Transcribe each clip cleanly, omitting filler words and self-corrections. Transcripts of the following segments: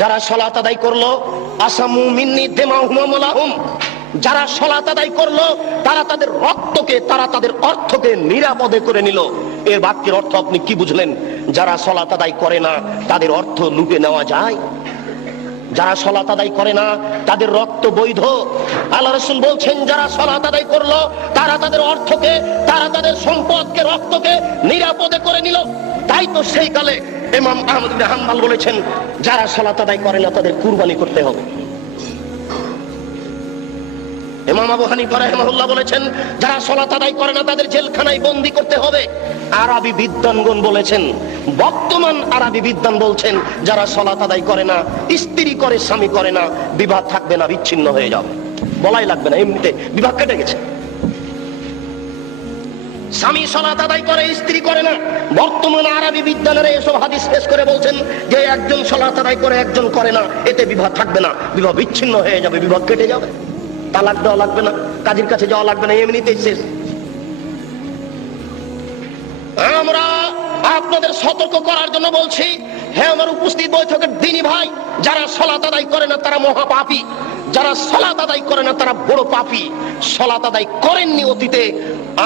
যারা সালাত আদায় করলো আসামু মিন্নি দিমাহুম ওয়া লাহুম, যারা সালাত আদায় করলো তারা তাদের রক্তকে, তারা তাদের অর্থকে নিরাপদে করে নিল। এর বাক্যের অর্থ আপনি কি বুঝলেন? যারা সালাত আদায় করে না তাদের অর্থ লুটে নেওয়া যায়, যারা সালাত আদায় করে না তাদের রক্ত বৈধ। আল্লাহ রাসূল বলছেন যারা সালাত আদায় করলো তারা তাদের অর্থকে, তারা তাদের সম্পদকে, রক্তকে নিরাপদে করে নিল। তাই তো সেই কালে ইমাম আহমদ ইবনে হাম্বল বলেছেন যারা সালাত আদায় করে না তাদের কুরবানি করতে হবে। ইমাম আবু হানিফা রাহিমাহুল্লাহ বলেছেন যারা সালাত আদায় করে না তাদের জেলখানায় বন্দী করতে হবে। আরবি বিদ্বানগণ বলেছেন, বর্তমান আরবি বিদ্বান বলছেন যারা সালাত আদায় করে না, স্ত্রী করে স্বামী করে না, বিবাহ থাকবে না, বিচ্ছিন্ন হয়ে যাবে, বলাই লাগবে না, এমনিতে বিবাহ কেটে গেছে। স্বামী সালাত আদায় করে স্ত্রী করে না, বর্তমান আরবি বিদ্বানেরা এসব হাদিস পেশ করে বলছেন যে একজন সালাত আদায় করে একজন করে না, এতে বিবাহ থাকবে না, বিবাহ বিচ্ছিন্ন হয়ে যাবে, বিবাহ কেটে যাবে, তালাক দেওয়া লাগবে না, কাজীর কাছে যাওয়া লাগবে না, এমনিতেই শেষ। আমরা আপনাদের সতর্ক করার জন্য বলছি, হ্যাঁ আমার উপস্থিত বৈঠকের দিনী ভাই, যারা সালাত আদায় করে না তারা মহাপাপী, যারা সালাত আদায় করে না তারা বড় পাপী। সালাত আদায় করেননি অতীতে,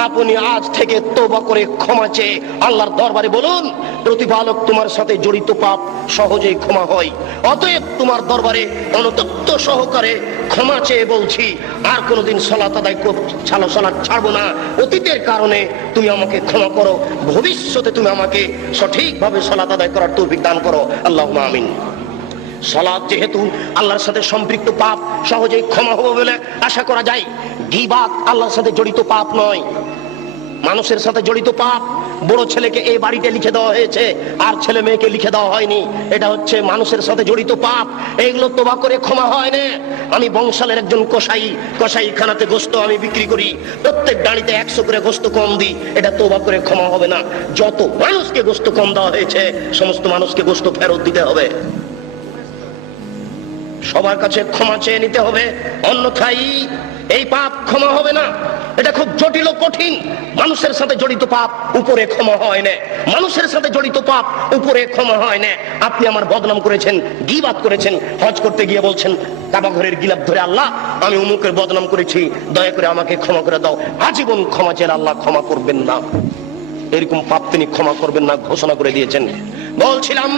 আপনি আজ থেকে তওবা করে ক্ষমা চেয়ে আল্লাহর দরবারে বলুন, প্রতিপালক তোমার সাথে জড়িত পাপ সহজেই ক্ষমা হয়, অতএব তোমার দরবারে অনুতপ্ত সহকারে ক্ষমা চেয়ে বলছি আর কোনোদিন সালাত আদায় সালাত ছাড়বো না। অতীতের কারণে তুমি আমাকে ক্ষমা করো, ভবিষ্যতে তুমি আমাকে সঠিকভাবে সালাত আদায় করার তৌফিক দান করো, আল্লাহুম্মা আমিন। সালাত যেহেতু আল্লাহর সাথে সম্পৃক্ত পাপ, সহজেই ক্ষমা হবে বলে আশা করা যায়। গীবাত আল্লাহর সাথে জড়িত পাপ নয়, মানুষের সাথে জড়িত পাপ। বড় ছেলেকে এই বাড়িতে লিখে দেওয়া হয়েছে আর ছেলে মেয়েকে লিখে দেওয়া হয়নি, এটা হচ্ছে মানুষের সাথে জড়িত পাপ। এইগুলো তওবা করে ক্ষমা হয় না। আমি বংশালের একজন কসাইখানাতে গোশত আমি বিক্রি করি, প্রত্যেক গাড়িতে 100 করে গোশত কম দিই, এটা তওবা করে ক্ষমা হবে না। যত মানুষকে গোশত কম দেওয়া হয়েছে সমস্ত মানুষকে গোশত ফেরত দিতে হবে, সবার কাছে ক্ষমা চেয়ে নিতে হবে, অন্যথায় এই পাপ ক্ষমা হবে না। এটা খুব জটিল ও কঠিন। মানুষের সাথে জড়িত পাপ উপরে ক্ষমা হয় না, মানুষের সাথে জড়িত পাপ উপরে ক্ষমা হয় না। আপনি আমার বদনাম করেছেন, গীবাত করেছেন, হজ করতে গিয়ে বলছেন কাবা ঘরের গিলাফ ধরে, আল্লাহ আমি অমুকের বদনাম করেছি, দয়া করে আমাকে ক্ষমা করে দাও। আজীবন ক্ষমা চেয়ে আল্লাহ ক্ষমা করবেন না, এরকম পাপ তিনি ক্ষমা করবেন না ঘোষণা করে দিয়েছেন। বলছিলাম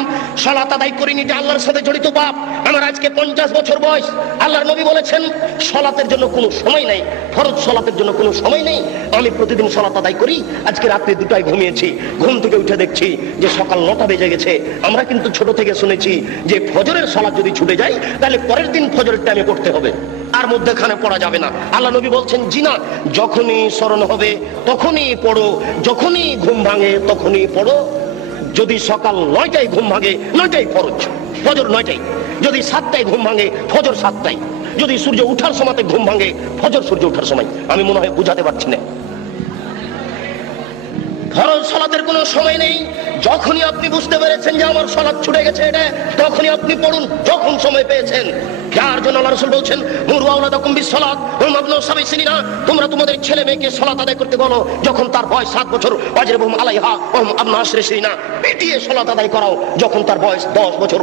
সালাত আদায় করিনি, এটা আল্লাহর সাথে জড়িত পাপ। আমার আজকে 50 বছর বয়স। আল্লাহর নবী বলেছেন সালাতের জন্য কোনো সময় নাই, ফরজ সালাতের জন্য কোনো সময় নেই। আমি প্রতিদিন সালাত আদায় করি। আজকে রাত্রে 2টায় ঘুমিয়েছি, ঘুম থেকে উঠে দেখছি যে সকাল 9টা বেজে গেছে। আমরা কিন্তু ছোট থেকে শুনেছি যে ফজরের সালাত যদি ছুটে যায় তাহলে পরের দিন ফজরের টাইমে পড়তে হবে, আর মধ্যখানে পড়া যাবে না। আল্লাহ নবী বলছেন জি না, যখনই স্মরণ হবে তখনই পড়ো, যখনই ঘুম ভাঙে তখনই পড়ো। যদি সকাল 9টায় ঘুম ভাঙে 9টায় ফরজ, ফজর 9টায়। যদি 7টায় ঘুম ভাঙে ফজর 7টায়। যদি সূর্য উঠার সময়তে ঘুম ভাঙে ফজর সূর্য উঠার সময়। আমি মনে হয় বুঝাতে পারছি না। ফরজ সালাতের কোনো সময় নেই। যখনই আপনি বুঝতে পেরেছেন যে আমার সালাত ছুটে গেছে, এটা তখনই আপনি পড়ুন, যখন সময় পেয়েছেন। যার জন্য আল্লাহ রাসূল বলছেন মুরু আওলাদাকুম বিসসালাত ওয়া মাবনু সাবঈ সিনিনা, তোমরা তোমাদের ছেলে মেয়েকে সালাত আদায় করতে বলো যখন তার বয়স 7 বছর। ওয়াজরিবুহুম আলাইহা ওয়া হুম আবনা আশরি সিনিনা, পিটিয়ে সালাত আদায় করাও যখন তার বয়স 10 বছর।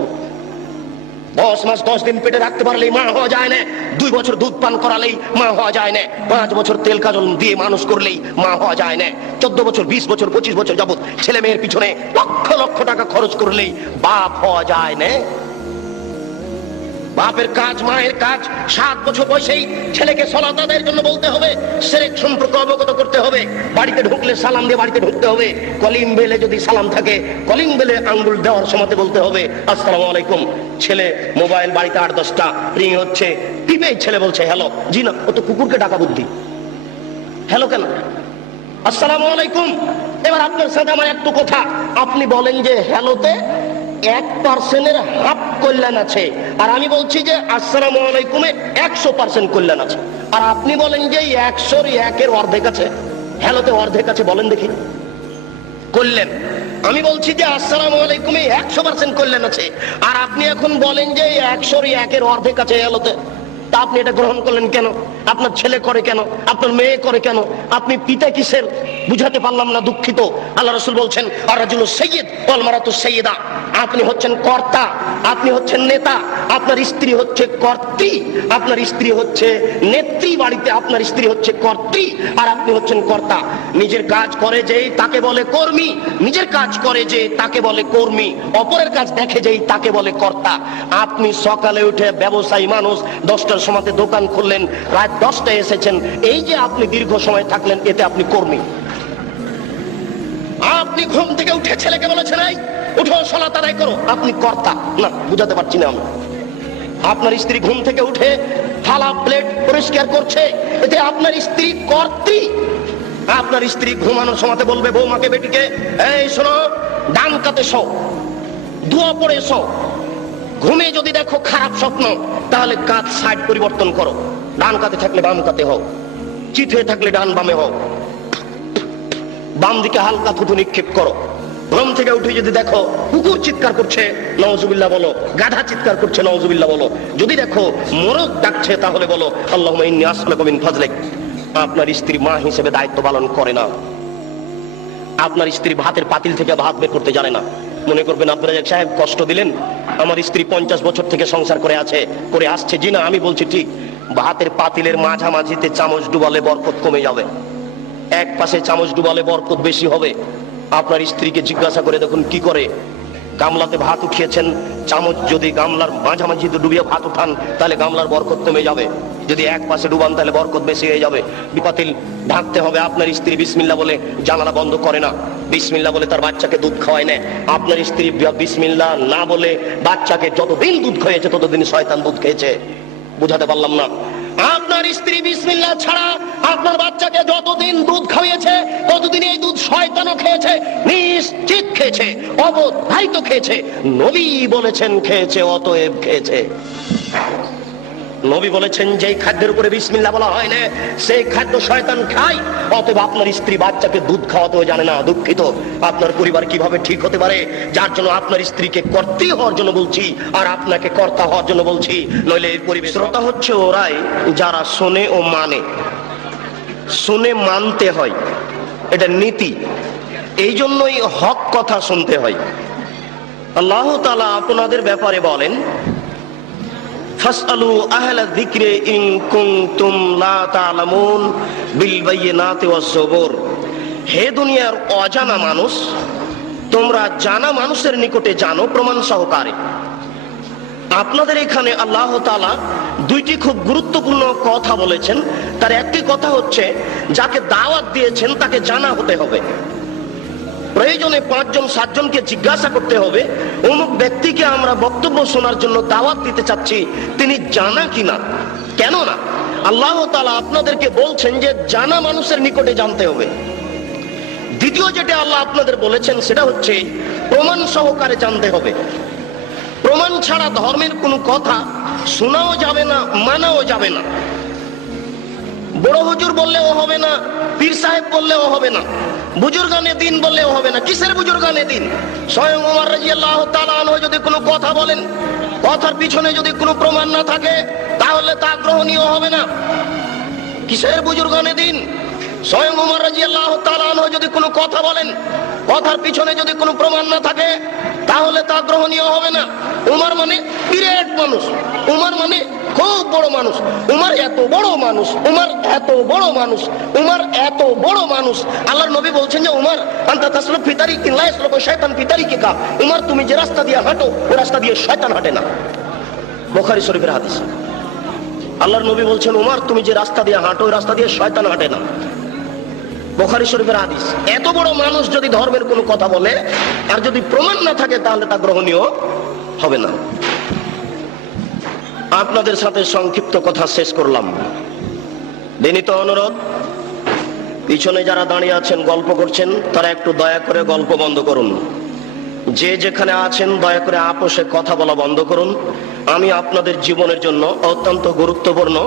10 মাস 10 দিন পেটে রাখতে পারলেই মা হওয়া যায় না, 2 বছর দুধ পান করালেই মা হওয়া যায় না, 5 বছর তেল কাজল দিয়ে মানুষ করলেই মা হওয়া যায় না, 14 বছর 20 বছর 25 বছর যাবত ছেলে মেয়ের পিছনে লক্ষ লক্ষ টাকা খরচ করলেই বাপ হওয়া যায় না। বাপের কাজ, মায়ের কাজ। 7 বছর বয়সেই ছেলেকে সালাত আদায়ের জন্য বলতে হবে, শিরক সম্পর্কে অবগত করতে হবে। বাড়িতে ঢুকলে সালাম দিয়ে বাড়িতে ঢুকতে হবে। কলিং বেলে যদি সালাম থাকে কলিং বেলে আঙ্গুল দেওয়ার সময় বলতে হবে আসসালামু আলাইকুম। ছেলে মোবাইল বাড়িতে 8-10টা রিং হচ্ছে, টিপে ছেলে বলছে হ্যালো। জি না, ও তো কুকুরকে ডাকা বুদ্ধি। হ্যালো কেন? আসসালামু আলাইকুম। এবার আপনার সাথে আমার একটু কথা, আপনি বলেন যে হ্যালোতে 1% হাফ কল্যাণ আছে, আর আমি বলছি যে আসসালামু আলাইকুমে 100% কল্যাণ আছে। আর আপনি বলেন যে 100-র 1-এর অর্ধেক আছে, হ্যালোতে অর্ধেক আছে, বলেন দেখি কল্যাণ। আমি বলছি যে আসসালামু আলাইকুমে 100% কল্যাণ আছে, আর আপনি এখন বলেন যে 100-র 1-এর অর্ধেক আছে হ্যালোতে। তা আপনি এটা গ্রহণ করলেন কেন? আপনার ছেলে করে কেন? আপনার মেয়ে করে কেন? আপনি পিতা কিসের? বুঝাতে পারলাম না, দুঃখিত। আল্লাহ রাসূল বলছেন আর রাজুলু সাইয়্যিদ ওয়াল মারাতু সাইয়্যিদা, আপনি হচ্ছেন কর্তা, আপনি হচ্ছেন নেতা, আপনার স্ত্রী হচ্ছে কর্ত্রী, আপনার স্ত্রী হচ্ছে নেত্রী, বাড়িতে আপনার স্ত্রী হচ্ছে কর্ত্রী আর আপনি হচ্ছেন কর্তা। নিজের কাজ করে যেই তাকে বলে কর্মী, নিজের কাজ করে যে তাকে বলে কর্মী, অপরের কাজ দেখে যেই তাকে বলে কর্তা। আপনি সকালে উঠে ব্যবসায়ী মানুষ, 10টার সময় দোকান খুললেন, রাত 10টায় এসেছেন, এই যে আপনি দীর্ঘ সময় থাকলেন, এতে আপনি কর্মী। আপনি ঘুম থেকে উঠে ছেলেকে বলেছেন এই উঠো সালাত আদায় করো, আপনি কর্তা না, বুঝাতে পারছি না আমি। আপনার স্ত্রী ঘুম থেকে উঠে থালা প্লেট পরিষ্কার করছে, এতে আপনার স্ত্রী কর্ত্রী। আপনার স্ত্রী ঘুমানোর সময় বলবে বৌমাকে বেটিকে এই শোনো ডান কাতে শো, দোয়া পড়ে শো। ঘুমে যদি দেখো খারাপ স্বপ্ন তাহলে কাত সাইড পরিবর্তন করো, ডান কাতে থাকলে বাম কাতে হও, চিত হয়ে থাকলে ডান বামে হও, বাম দিকে হালকা থুতু নিক্ষেপ করো। ঘুম থেকে উঠে যদি দেখো কুকুর চিৎকার করছে নাউজুবিল্লাহ বলো, গাধা চিৎকার করছে নাউজুবিল্লাহ বলো, যদি দেখো মোরগ ডাকছে তাহলে বলো আল্লাহুম্মা ইন্নী আসআলুকা মিন ফাজলিক। আপনার স্ত্রী মা হিসেবে দায়িত্ব পালন করে না। আপনার স্ত্রী ভাতের পাতিল থেকে ভাত বের করতে জানে না। মনে করবেন আপনারা সাহেব কষ্ট দিলেন, আমার স্ত্রী 50 বছর থেকে সংসার করে আসছে। জি না, আমি বলছি ঠিক। ভাতের পাতিলের মাঝামাঝিতে চামচ ডুবালে বরকত কমে যাবে, এক পাশে চামচ ডুবালে বরকত বেশি হবে। আপনার স্ত্রীকে জিজ্ঞাসা করে দেখুন কি করে। গামলাতে ভাত উঠিয়েছেন, চামচ যদি গামলার মাঝামাঝি ডুবিয়ে ভাত উঠান তাহলে গামলার বরকত কমে যাবে, যদি এক পাশে ডুবান তাহলে বরকত বেশি হয়ে যাবে। পাতিল ঢাকতে হবে। আপনার স্ত্রী বিসমিল্লাহ বলে জানালা বন্ধ করে না, বিসমিল্লাহ বলে তার বাচ্চাকে দুধ খাওয়ায় না। আপনার স্ত্রী বিসমিল্লাহ না বলে বাচ্চাকে যতদিন দুধ খাইয়েছে ততদিন শয়তান দুধ খেয়েছে। বুঝাতে পারলাম না? আপনার স্ত্রী বিসমিল্লাহ ছাড়া আপনার বাচ্চাকে যতদিন দুধ খাইয়েছে ততদিন এই দুধ শয়তানও খেয়েছে, নিশ্চিত খেয়েছে, অবধারিত খেয়েছে। নবী বলেছেন খেয়েছে, অতএব খেয়েছে। নবী বলেছেন যেই খাদ্যের উপরে বিসমিল্লাহ বলা হয় না সেই খাদ্য শয়তান খায়। অতএব আপনার স্ত্রী বাচ্চাকে দুধ খাওয়াতেও জানে না, দুঃখিত। আপনার পরিবার কিভাবে ঠিক হতে পারে? যার জন্য আপনার স্ত্রীকে কর্ত্রী হওয়ার জন্য বলছি আর আপনাকে কর্তা হওয়ার জন্য বলছি, নইলে এই পরিবেশ। শ্রোতা হচ্ছে ওরাই যারা শোনে ও মানে। শুনে মানতে হয়, এটা নীতি। এই জন্যই হক কথা শুনতে হয়। আল্লাহ তাআলা আপনাদের ব্যাপারে বলেন ফাসআলু আহলা যিকরি ইন কুনতুম লা তা'লামুন বিল বায়িনাতি ওয়াজ যুবুর। হে দুনিয়ার অজানা মানুষ, তোমরা জানা মানুষের নিকটে জানো প্রমাণ সহকারে। আপনাদের এখানে আল্লাহ তাআলা দুইটি খুব গুরুত্বপূর্ণ কথা বলেছেন। তার একটি কথা হচ্ছে যাকে দাওয়াত দিয়েছেন তাকে জানা হতে হবে। প্রয়োজনে 5 জন 7 জনকে জিজ্ঞাসা করতে হবে অমুক ব্যক্তিকে আমরা বক্তব্য শোনার জন্য দাওয়াত দিতে চাচ্ছি, তিনি জানা কিনা। কেন না আল্লাহ তাআলা আপনাদেরকে বলছেন যে জানা মানুষের নিকটে জানতে হবে। দ্বিতীয় যেটা আল্লাহ আপনাদের বলেছেন সেটা হচ্ছে প্রমাণ সহকারে জানতে হবে। প্রমাণ ছাড়া ধর্মের কোনো কথা শোনাও যাবে না, মানাও যাবে না। বড় হুজুর বললেও হবে না, পীর সাহেব বললেও হবে না, বুজুর্গানে দিন বললেও হবে না। কিসের বুজুর্গানে দিন? স্বয়ং ওমর রাদিয়াল্লাহু তাআলা আনহু যদি কোনো কথা বলেন, কথার পিছনে যদি কোনো প্রমাণ না থাকে তাহলে তা গ্রহণীয় হবে না। কিসের বুজুর্গানে দিন? স্বয়ং ওমর রাদিয়াল্লাহু তাআলা আনহু যদি কোনো কথা বলেন, কথার পিছনে যদি কোনো প্রমাণ না থাকে তাহলে তা গ্রহণীয় হবে না। উমর মানে বিরাট মানুষ, উমর মানে খুব বড় মানুষ, উমর এত বড় মানুষ, উমর এত বড় মানুষ, উমর এত বড় মানুষ। আল্লাহর নবী বলছেন যে উমর আনতা তাসলুক ফি তারিকিন লা ইয়াসলুকু শাইতান ফি তারিকিকা। উমর তুমি যে রাস্তা দিয়ে হাঁটো ওই রাস্তা দিয়ে শয়তান হাঁটে না। বুখারী শরীফের হাদিস। আল্লাহর নবী বলছেন উমর তুমি যে রাস্তা দিয়ে হাঁটো ওই রাস্তা দিয়ে শয়তান হাঁটে না। বুখারী শরীফের হাদিস। এত বড় মানুষ যদি ধর্মের কোনো কথা বলে আর যদি প্রমাণ না থাকে তাহলে তা গ্রহণীয় হবে না। আপনাদের সাথে সংক্ষিপ্ত কথা শেষ করলাম। বিনীত অনুরোধ, পিছনে যারা দাঁড়িয়ে আছেন গল্প করছেন তারা একটু দয়া করে গল্প বন্ধ করুন। যে যেখানে আছেন দয়া করে আপোষে কথা বলা বন্ধ করুন। আমি আপনাদের জীবনের জন্য অত্যন্ত গুরুত্বপূর্ণ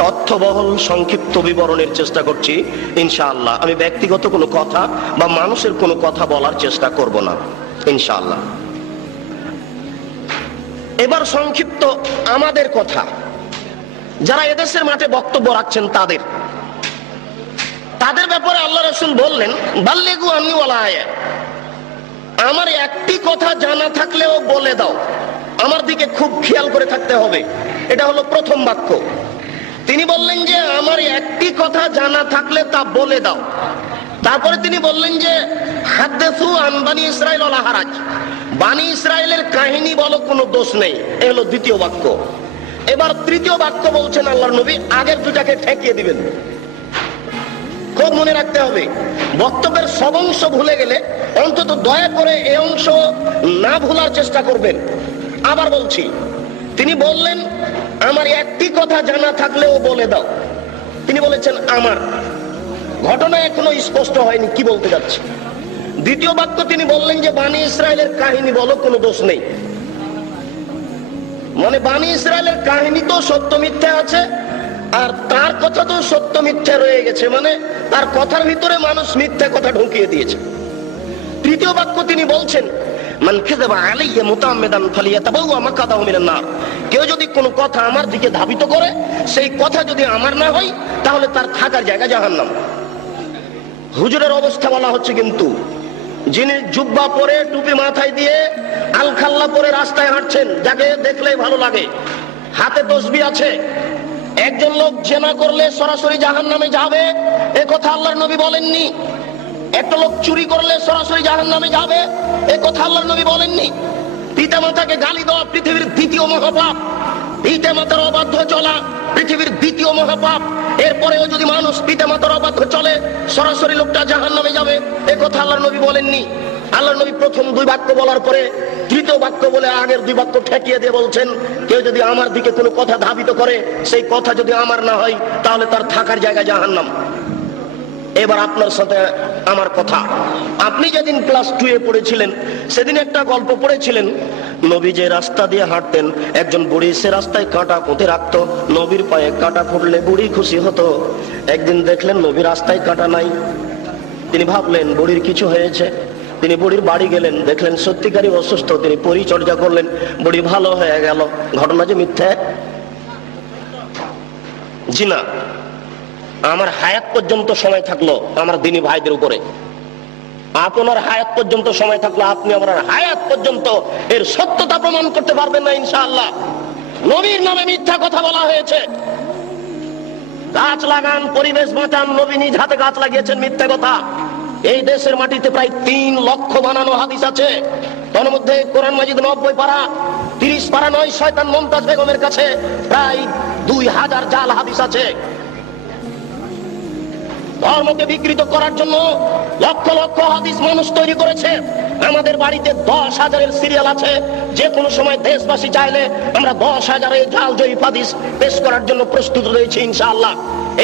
তথ্যবহুল সংক্ষিপ্ত বিবরণের চেষ্টা করছি ইনশাআল্লাহ। আমি ব্যক্তিগত কোনো কথা বা মানুষের কোনো কথা বলার চেষ্টা করব না ইনশাআল্লাহ। এবার সংক্ষিপ্ত আমাদের কথা, যারা এদেশের মাঠে বক্তব্য রাখছেন তাদের ব্যাপারে আল্লাহ রাসূল বললেন বাল্লিগু আন্নী ওয়ালা আয়া। আমার একটি কথা জানা থাকলেও বলে দাও। আমার দিকে খুব খেয়াল করে থাকতে হবে। এটা হলো প্রথম বাক্য। তিনি বললেন যে আমার একটি কথা জানা থাকলে তা বলে দাও। তারপরে তিনি বললেন যে হাদ্দেসু আন বানি ইসরাইল ওয়ালা হারাজ, বানি ইসরাইলের কাহিনী বলো, কোনো দোষ নেই। এ হলো দ্বিতীয় বাক্য। এবার তৃতীয় বাক্য বলছেন আল্লাহর নবী, আগের দুটাকে ঠেকিয়ে দিবেন। খুব মনে রাখতে হবে, বক্তব্যের সব অংশ ভুলে গেলে অন্তত দয়া করে এই অংশ না ভুলার চেষ্টা করবেন। আবার বলছি, তিনি বললেন আমার একটি কথা জানা থাকলেও বলে দাও। তিনি বলেছেন আমার। ঘটনা এখনো স্পষ্ট হয়নি কি বলতে যাচ্ছে। দ্বিতীয় বাক্য তিনি বললেন যে বানি ইসরায়েলের কাহিনী বলো, কোনো দোষ নেই। মানে বানি ইসরায়েলের কাহিনী তো সত্য মিথ্যা আছে, আর তার কথা তো সত্য মিথ্যা রয়ে গেছে, মানে তার কথার ভিতরে মানুষ মিথ্যা কথা ঢুকিয়ে দিয়েছে। তৃতীয় বাক্য তিনি বলছেন মান কাযাবা আলাইয়া মুতাআম্মিদান ফালিয়াতাবাওয়া মাকআদাহু মিনান নার, কেউ যদি কোনো কথা আমার দিকে ধাবিত করে, সেই কথা যদি আমার না হয়, তাহলে তার থাকার জায়গা জাহান্নাম। হুজুরের অবস্থা বলা হচ্ছে, কিন্তু যিনি জুব্বা পরে টুপি মাথায় দিয়ে আলখাল্লা পরে রাস্তায় হাঁটছেন, যাকে দেখলেই ভালো লাগে, হাতে তসবিহ আছে, একজন লোক জেনা করলে সরাসরি জাহান্নামে যাবে, এ কথা আল্লাহর নবী বলেননি। একটা লোক চুরি করলে সরাসরি জাহান্নামে যাবে, এ কথা আল্লাহর নবী বলেননি। পিতা মাতাকে গালি দেওয়া পৃথিবীর দ্বিতীয় মহাপাপ। পিতা মাতার অবাধ্য চলা পৃথিবীর দ্বিতীয় মহাপাপ। এরপরেও যদি মানুষ পিতা মাতার অবাধ্য চলে, সরাসরি লোকটা জাহান্নামে যাবে, এ কথা আল্লাহর নবী বলেননি। আল্লাহর নবী প্রথম দুই বাক্য বলার পরে তৃতীয় বাক্য বলে আগের দুই বাক্য ঠেকিয়ে দিয়ে বলছেন, কেউ যদি আমার দিকে কোনো কথা ধাবিত করে, সেই কথা যদি আমার না হয়, তাহলে তার থাকার জায়গা জাহান্নাম। এবার আপনার সাথে আমার কথা, আপনি যেদিন ক্লাস 2 এ পড়েছিলেন, সেদিন একটা গল্প পড়েছিলেন। নবী যে রাস্তা দিয়ে হাঁটতেন, একজন বুড়ি সে রাস্তায় কাঁটা পুঁতে রাখতো। নবীর পায়ে কাঁটা ফুটলে বুড়ি খুশি হতো। একদিন দেখলেন নবী রাস্তায় কাঁটা নাই। তিনি ভাবলেন বুড়ির কিছু হয়েছে। তিনি বুড়ির বাড়ি গেলেন, দেখলেন সত্যিকারই অসুস্থ। তিনি পরিচর্যা করলেন, বুড়ি ভালো হয়ে গেল। ঘটনা যে মিথ্যা? জি না। আমার হায়াত পর্যন্ত সময় থাকলো আমার দিনী ভাইদের উপরে, আপনার হায়াত পর্যন্ত সময় থাকলো আপনি আমার হায়াত পর্যন্ত এর সত্যতা প্রমাণ করতে পারবেন না ইনশাআল্লাহ। নবীর নামে মিথ্যা কথা বলা হয়েছে। গাছ লাগান, পরিবেশ বাঁচান, নবী নিজ হাতে গাছ লাগিয়েছেন, মিথ্যা কথা। এই দেশের মাটিতে প্রায় 3 লক্ষ বানানো হাদিস আছে। তার মধ্যে কোরআন মাজিদ 90 পারা, 30 পারা নয়, শয়তান মুমতাজ বেগমের কাছে প্রায় 2000 জাল হাদিস আছে। ধর্মকে বিকৃত করার জন্য লক্ষ লক্ষ হাদিস মানুষ তৈরি করেছে। আমাদের বাড়িতে 10,000-এর সিরিয়াল আছে। যে কোনো সময় দেশবাসী চাইলে আমরা 10,000-এর জাল জয়ীফ হাদিস পেশ করার জন্য প্রস্তুত রয়েছি ইনশাআল্লাহ।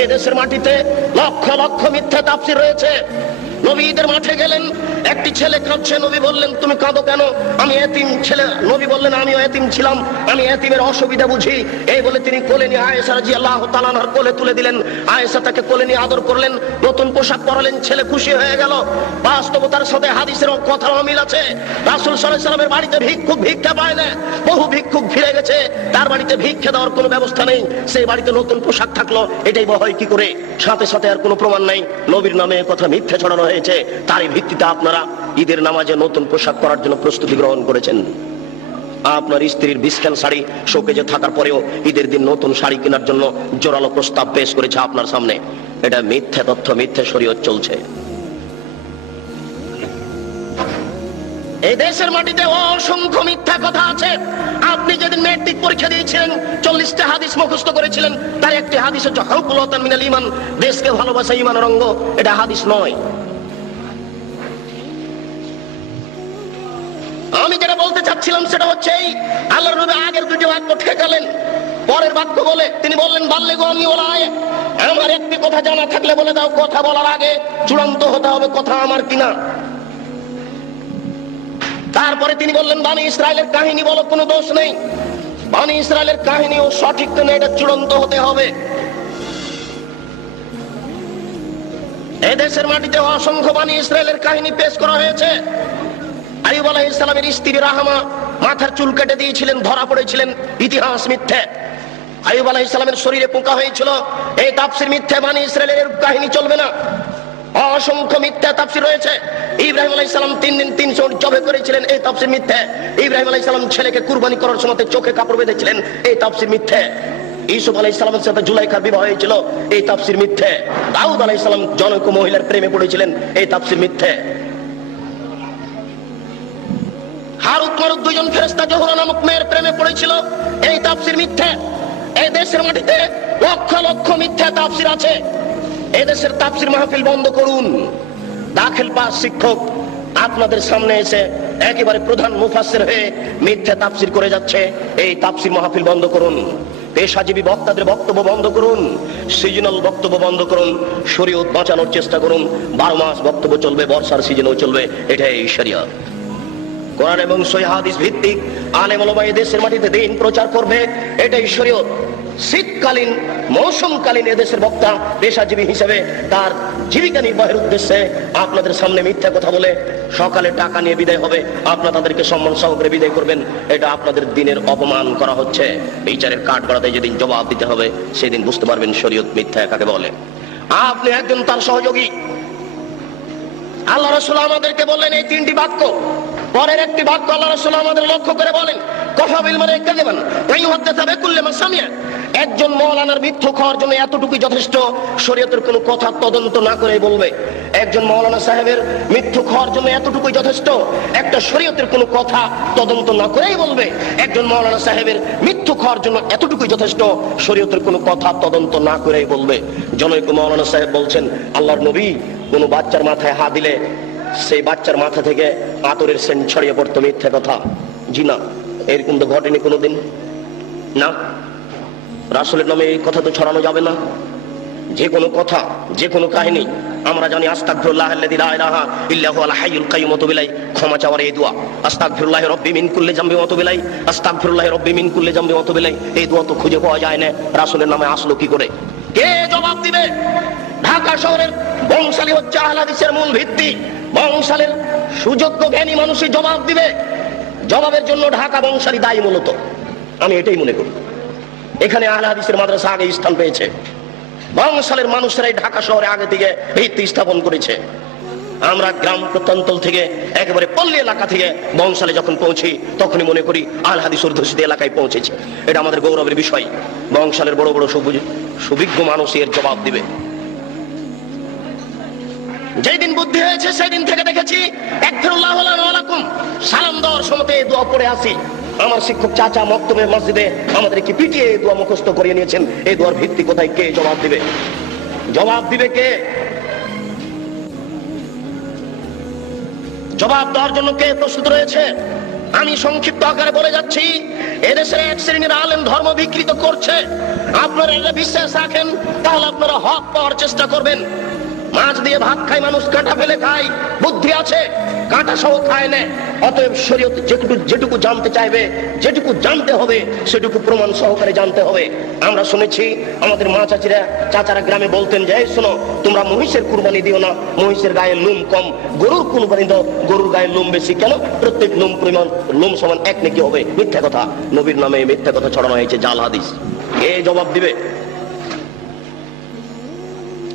এই দেশের মাটিতে লক্ষ লক্ষ মিথ্যা তাফসীর রয়েছে। নবী ঈদের মাঠে গেলেন, একটি ছেলে কাঁদছে। নবী বললেন তুমি কাঁদো কেন? আমি এতিম ছেলে। নবী বললেন আমিও এতিম ছিলাম, আমি এতিমের অসুবিধা বুঝি। এই বলে তিনি কোলে নিয়ে আয়েশা রাদিয়াল্লাহু তাআলা আনহার কোলে তুলে দিলেন। আয়েশা তাকে কোলে নিয়ে আদর করলেন, নতুন পোশাক পরালেন, ছেলে খুশি হয়ে গেল। বাস্তবতার সাথে হাদিসের কথার অমিল আছে। রাসূল সাল্লাল্লাহু আলাইহি ওয়াসাল্লামের বাড়িতে ভিক্ষুক ভিক্ষা পায় না, বহু ভিক্ষুক ফিরে গেছে, তার বাড়িতে ভিক্ষা দেওয়ার কোনো ব্যবস্থা নেই। সেই বাড়িতে নতুন পোশাক থাকলো, এটাই হয় কি করে? সাথে সাথে আর কোনো প্রমাণ নাই, নবীর নামে কথা মিথ্যা ছড়ানো হয়েছে। তারই ভিত্তিতে আপনারা ঈদের নামাজে নতুন পোশাক পরার জন্য প্রস্তুতি গ্রহণ করেছেন। আপনার স্ত্রীর বিস্কান শাড়ি শোকেজে থাকার পরেও ঈদের দিন নতুন শাড়ি কেনার জন্য জোরালো প্রস্তাব পেশ করেছে আপনার সামনে। এটা মিথ্যা তথ্য, মিথ্যা শরীয়ত চলছে। এই দেশের মাটিতে অসংখ্য মিথ্যা কথা আছে। আপনি যেদিন ম্যাট্রিক পরীক্ষা দিয়েছিলেন 40টা হাদিস মুখস্থ করেছিলেন, তার একটি হাদিস হচ্ছে হুব্বুল্লাহ মিনাল ঈমান, দেশকে ভালোবাসা ঈমানের অঙ্গ। এটা হাদিস নয়। আমি যেটা বলতে চাচ্ছিলাম সেটা হচ্ছে এই, আল্লাহর নবী আগের দুটি বাক্য ঠেকালেন, পরের বাক্য বলে তিনি বললেন বাল্লিগু আন্নী ওয়ালাউ আয়া, আমার একটি কথা জানা থাকলে বলে দাও। কথা বলার আগে চূড়ান্ত হতে হবে কথা আমার কিনা। তারপরে তিনি বললেন বানি ইসরায়েলের কাহিনী বলো, কোনো দোষ নেই। বানি ইসরায়েলের কাহিনীও সঠিক কিনা এটা চূড়ান্ত হতে হবে। এই দেশের মাটিতে অসংখ্য বানি ইসরায়েলের কাহিনী পেশ করা হয়েছে। আইয়ুব আলাইহিস সালামের স্ত্রী রাহমা মাথার চুল কেটে দিয়েছিলেন, ধরা পড়েছিলেন, ইতিহাস মিথ্যে। আইয়ুব আলাইহিস সালামের শরীরে পোকা হয়েছিল, এই তাফসীর মিথ্যে। বানি ইসরায়েলের কাহিনী চলবে না। অসংখ্য মিথ্যা তাফসীর রয়েছে। ইব্রাহিম আলাইহিস সালাম 3 দিন 300 উট জবে করেছিলেন, এই তাফসীর মিথ্যা। ইব্রাহিম আলাইহিস সালাম ছেলেকে কুরবানি করার সময় চোখে কাপড় বেঁধেছিলেন, এই তাফসীর মিথ্যা। ইউসুফ আলাইহিস সালামের সাথে জুলাইখার বিবাহ হয়েছিল, এই তাফসীর মিথ্যা। দাউদ আলাইহিস সালাম জনৈক মহিলার প্রেমে পড়েছিলেন, এই তাফসীর মিথ্যা। হারুত মারুত দুইজন ফেরেশতা জোহরা নামক মেয়ের প্রেমে পড়েছিল, এই তাফসীর মিথ্যা। এই দেশের মাটিতে লক্ষ লক্ষ মিথ্যা তাফসীর আছে। এই দেশের তাফসীর মাহফিল বন্ধ করুন। দাখিল পাস শিক্ষক আপনাদের সামনে এসে একেবারে প্রধান মুফাসসির হয়ে মিথ্যা তাফসীর করে যাচ্ছে, এই তাফসীর মাহফিল বন্ধ করুন। পেশাজীবী বক্তাদের বক্তব্য বন্ধ করুন, সিজনাল বক্তব্য বন্ধ করুন, শরীয়ত বাঁচানোর চেষ্টা করুন। 12 মাস বক্তব্য চলবে, বর্ষার সিজনেও চলবে, এটাই শরিয়ত। কোরআন এবং সহিহ হাদিস ভিত্তিক আলেম ওলামা এই দেশের মাটিতে দ্বীন প্রচার করবে, এটাই শরীয়ত। শীতকালীন মৌসুমকালীন এদেশের বক্তা পেশাজীবী হিসেবে তার জীবিকা নির্বাহের উদ্দেশ্যে আপনাদের সামনে মিথ্যা কথা বলে সকালে টাকা নিয়ে বিদায় হবে, আপনারা তাদেরকে সম্মান সহকারে বিদায় করবেন, এটা আপনাদের দিনের অপমান করা হচ্ছে। বিচারের কাঠ গড়াতে যেদিন জবাব দিতে হবে সেদিন বুঝতে পারবেন শরীয়ত মিথ্যা কাকে বলে। আপনি একজন তার সহযোগী। আল্লাহ রাসূল আমাদেরকে বললেন এই 3টি বাক্য, পরের একটি বাক্য আল্লাহ রাসূল আমাদের লক্ষ্য করে বলেন, কফাবিল মানে কাযিবান ওয়াইহাদ্দাসা বিকুল্লি মা সামিয়া। একজন মাওলানার মিথ্যুক হওয়ার জন্য এতটুকুই যথেষ্ট, শরীয়তের কোনো কথা তদন্ত না করে বলবে। একজন মাওলানা সাহেবের মিথ্যুক হওয়ার জন্য এতটুকুই যথেষ্ট, একটা শরীয়তের কোনো কথা তদন্ত না করেই বলবে। একজন মাওলানা সাহেবের মিথ্যুক হওয়ার জন্য এতটুকুই যথেষ্ট, শরীয়তের কোনো কথা তদন্ত না করেই বলবে। জনৈক মাওলানা সাহেব বলছেন, আল্লাহর নবী কোনো বাচ্চার মাথায় হাত দিলে সেই বাচ্চার মাথা থেকে আতরের সেন্ট ছড়িয়ে পড়তো, মিথ্যা কথা। জি না, এরকম তো ঘটেনি কোনোদিন। না, রাসূলের নামে এই কথা তো ছড়ানো যাবে না। যে কোনো কথা, যে কোনো কাহিনী আমরা জানি আস্তাগফিরুল্লাহাল্লাযী লা ইলাহা ইল্লা হুয়াল হাইয়ুল কাইয়্যুম ওয়া তুবিলাই, ক্ষমা চাওয়ার এই দোয়া আস্তাগফিরুল্লাহি রাব্বি মিন কুল্লি জামবি ওয়া তুবিলাই, আস্তাগফিরুল্লাহি রাব্বি মিন কুল্লি জামবি ওয়া তুবিলাই, এই দোয়া তো খুঁজে পাওয়া যায় না। রাসূলের নামে আসলো কি করে? কে জবাব দিবে? ঢাকা শহরের বংশালী হচ্ছে আহলে হাদিসের মূল ভিত্তি। বংশালের সুযোগ্য জ্ঞানী মানুষই জবাব দিবে। জবাবের জন্য ঢাকা বংশালী দায়ী মূলত, আমি এটাই মনে করি। এখানে আহলে হাদিসের মাদ্রাসা আগে স্থান পেয়েছে, বংশালের মানুষেরাই ঢাকা শহরে আগে থেকে ভিত্তি স্থাপন করেছে। আমরা গ্রাম প্রত্যন্তল থেকে একেবারে পল্লী এলাকা থেকে বংশালে যখন পৌঁছি তখনই মনে করি আহলে হাদিস অধ্যুষিত এলাকায় পৌঁছেছি। এটা আমাদের গৌরবের বিষয়। বংশালের বড় বড় সুবিজ্ঞ মানুষ এর জবাব দিবে। যেদিন বুদ্ধি হয়েছে সেদিন থেকে দেখেছি আস্তাগফিরুল্লাহ ওয়া লাকুম সালাম দেওয়ার সময় এই দোয়া পড়ে আসি। আমার শিক্ষক চাচা মক্তবে মসজিদে আমাদেরকে পিটিয়ে এই দোয়া মুখস্থ করিয়ে নিয়েছেন। এই দোয়ার ভিত্তি কোথায়? কে জবাব দিবে? জবাব দিবে কে? জবাব দেওয়ার জন্য কে প্রস্তুত রয়েছে? আমি সংক্ষিপ্ত আকারে বলে যাচ্ছি, এদেশের এক শ্রেণীর আলেম ধর্ম বিকৃত করছে। আপনারা এটা বিশ্বাস রাখেন তাহলে আপনারা হক পাওয়ার চেষ্টা করবেন। মাছ দিয়ে ভাত খায় মানুষ, কাঁটা ফেলে খায়, বুদ্ধি আছে, কাঁটা সহ খায় না। অতএব শরীয়ত যেটুকু জানতে চাইবে, যেটুকু জানতে হবে সেটুকু প্রমাণ সহকারে জানতে হবে। আমরা শুনেছি আমাদের মা চাচারা গ্রামে বলতেন যে, শোনো তোমরা মহিষের কুরবানি দিও না, মহিষের গায়ে লোম কম, গরুর কুরবানি দাও, গরুর গায়ে লোম বেশি। কেন? প্রত্যেক লোম সমান এক নাকি হবে। মিথ্যা কথা, নবীর নামে মিথ্যা কথা ছড়ানো হয়েছে, জাল হাদিস। কে জবাব দিবে?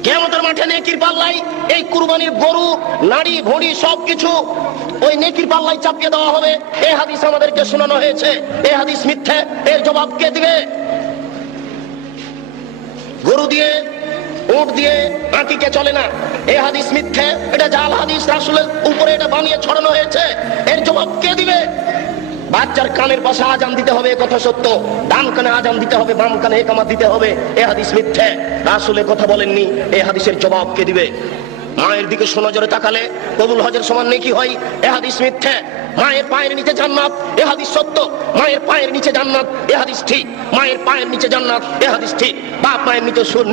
কিয়ামতের মাঠে নেকির পাল্লাই এই কুরবানির গরু, নাড়ি ভুঁড়ি সবকিছু ওই নেকির পাল্লাই চাপিয়ে দেওয়া হবে। এই হাদিস আমাদেরকে শোনানো হয়েছে, এই হাদিস মিথ্যা। এর জবাব কে দিবে? গরু দিয়ে, উট দিয়ে আকিকে চলে না, এই হাদিস মিথ্যা, এটা জাল হাদিস, রাসূলের উপরে এটা বানিয়ে ছড়ানো হয়েছে। এর জবাব কে দিবে? বাচ্চার কানের পাশে আজান দিতে হবে, কথা সত্য। ডান কানে আজান দিতে হবে, বাম কানে ইকামত দিতে হবে, এই হাদিস মিথ্যা। রাসূল কথা বলেননি, এই হাদিসের জবাব কে দিবে? মায়ের দিকে সোনজরে তাকালে কবুল হজের সমান নেকি হয়, এই হাদিস মিথ্যা। মায়ের পায়ের নিচে জান্নাত, এই হাদিস সত্য। মায়ের পায়ের নিচে জান্নাত, এই হাদিস ঠিক। মায়ের পায়ের নিচে জান্নাত, এই হাদিস ঠিক। বাপ মায়ের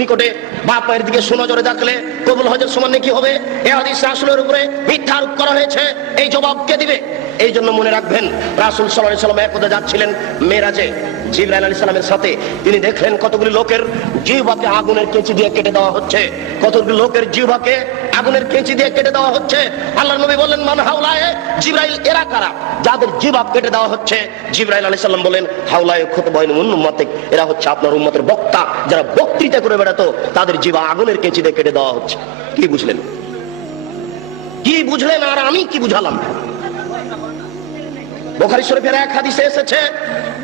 নিকটে বাপ মায়ের দিকে সোনজরে তাকালে কবুল হজের সমান নেকি হবে, এই হাদিস রাসূলের উপরে মিথ্যা আরোপ করা হয়েছে। এই জবাব কে দিবে? এই জন্য মনে রাখবেন, রাসূল সাল্লাল্লাহু আলাইহি ওয়াসাল্লাম একদা যাচ্ছিলেন মেরাজে জিবরাইল আলাইহিস সালামের সাথে। তিনি দেখলেন কতগুলি লোকের জিহ্বাকে আগুনের কেঁচি দিয়ে কেটে দেওয়া হচ্ছে, কতগুলি লোকের জিহ্বাকে আগুনের কেঁচি দিয়ে কেটে দেওয়া হচ্ছে। আল্লাহর নবী বললেন, মান হাওলায়ে জিবরাইল, এরা কারা যাদের জিহ্বা কেটে দেওয়া হচ্ছে? জিবরাইল আলাইহিস সালাম বলেন, হাওলায়ে খুতবাইনুল উম্মাতিক, এরা হচ্ছে আপনার উম্মতের বক্তা, যারা বক্তৃতা করে বেড়াতো, তাদের জিহ্বা আগুনের কেঁচি দিয়ে কেটে দেওয়া হচ্ছে। কি বুঝলেন? কি বুঝলেন আর আমি কি বুঝালাম? বুখারী শরীফের এক হাদিসে এসেছে,